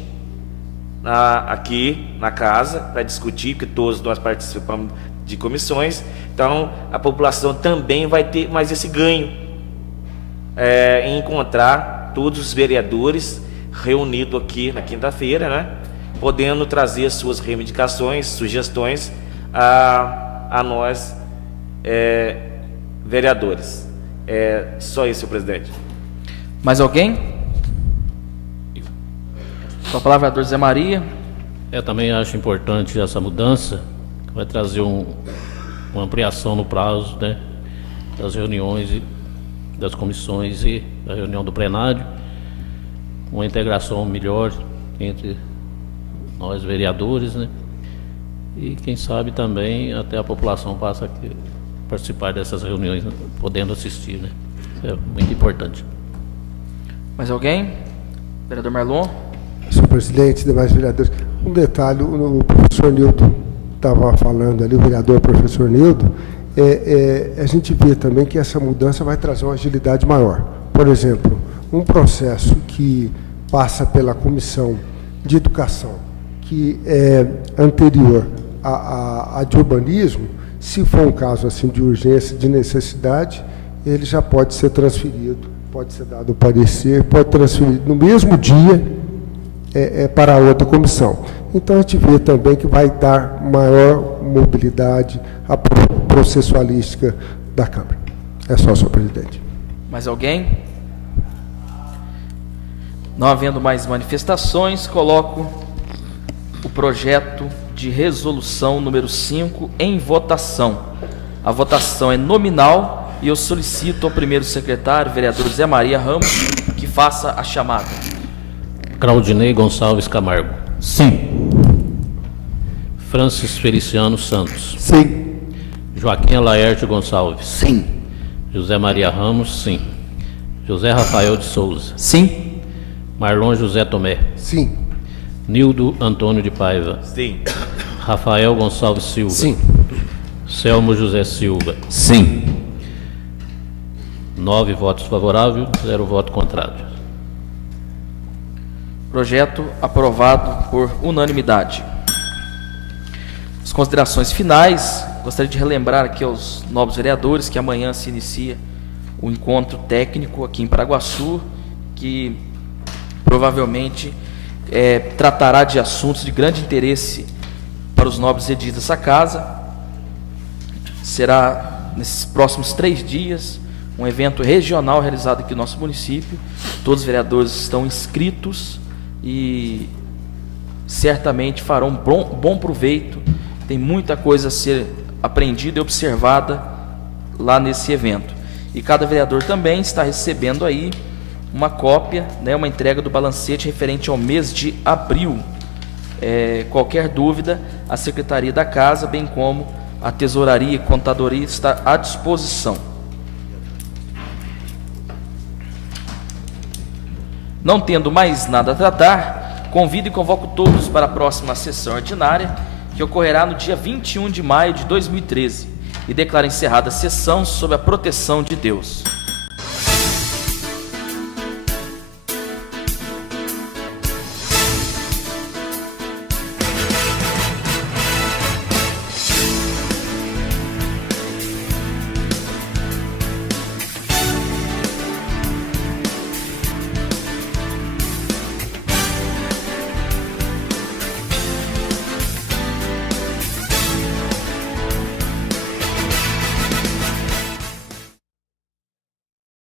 aqui na casa para discutir, porque todos nós participamos de comissões. Então, a população também vai ter mais esse ganho em encontrar todos os vereadores reunidos aqui na quinta-feira, né? Podendo trazer suas reivindicações, sugestões a nós, vereadores. Só isso, senhor presidente. Mais alguém? Com a palavra, vereador Zé Maria. Eu também acho importante essa mudança, que vai trazer uma ampliação no prazo, né, das reuniões das comissões e da reunião do plenário, uma integração melhor entre nós vereadores, né, e quem sabe também até a população passa a participar dessas reuniões, né, podendo assistir, né. Isso é muito importante. Mais alguém? Vereador Marlon. Senhor presidente, demais vereadores, um detalhe, o professor Nildo estava falando ali, o vereador professor Nildo, a gente vê também que essa mudança vai trazer uma agilidade maior. Por exemplo, um processo que passa pela comissão de educação, que é anterior a de urbanismo, se for um caso assim de urgência, de necessidade, ele já pode ser transferido, pode ser dado o parecer, pode transferir no mesmo dia para a outra comissão. Então, a gente vê também que vai dar maior mobilidade à processualística da Câmara. É só, senhor presidente. Mais alguém? Não havendo mais manifestações, coloco o projeto de resolução número 5 em votação. A votação é nominal e eu solicito ao primeiro secretário, vereador Zé Maria Ramos, que faça a chamada. Claudinei Gonçalves Camargo. Sim. Francis Feliciano Santos. Sim. Joaquim Laerte Gonçalves. Sim. José Maria Ramos, sim. José Rafael de Souza. Sim. Marlon José Tomé. Sim. Nildo Antônio de Paiva. Sim. Rafael Gonçalves Silva. Sim. Selmo José Silva. Sim. 9 votos favoráveis, 0 voto contrário. Projeto aprovado por unanimidade. As considerações finais, gostaria de relembrar aqui aos novos vereadores que amanhã se inicia o encontro técnico aqui em Paraguaçu, que provavelmente tratará de assuntos de grande interesse para os nobres edis dessa casa. Será nesses próximos 3 dias um evento regional realizado aqui no nosso município. Todos os vereadores estão inscritos e certamente farão bom proveito. Tem muita coisa a ser aprendida e observada lá nesse evento. E cada vereador também está recebendo aí uma cópia, né, uma entrega do balancete referente ao mês de abril. Qualquer dúvida, a Secretaria da Casa, bem como a Tesouraria e Contadoria, está à disposição. Não tendo mais nada a tratar, convido e convoco todos para a próxima sessão ordinária, que ocorrerá no dia 21 de maio de 2013, e declaro encerrada a sessão sob a proteção de Deus.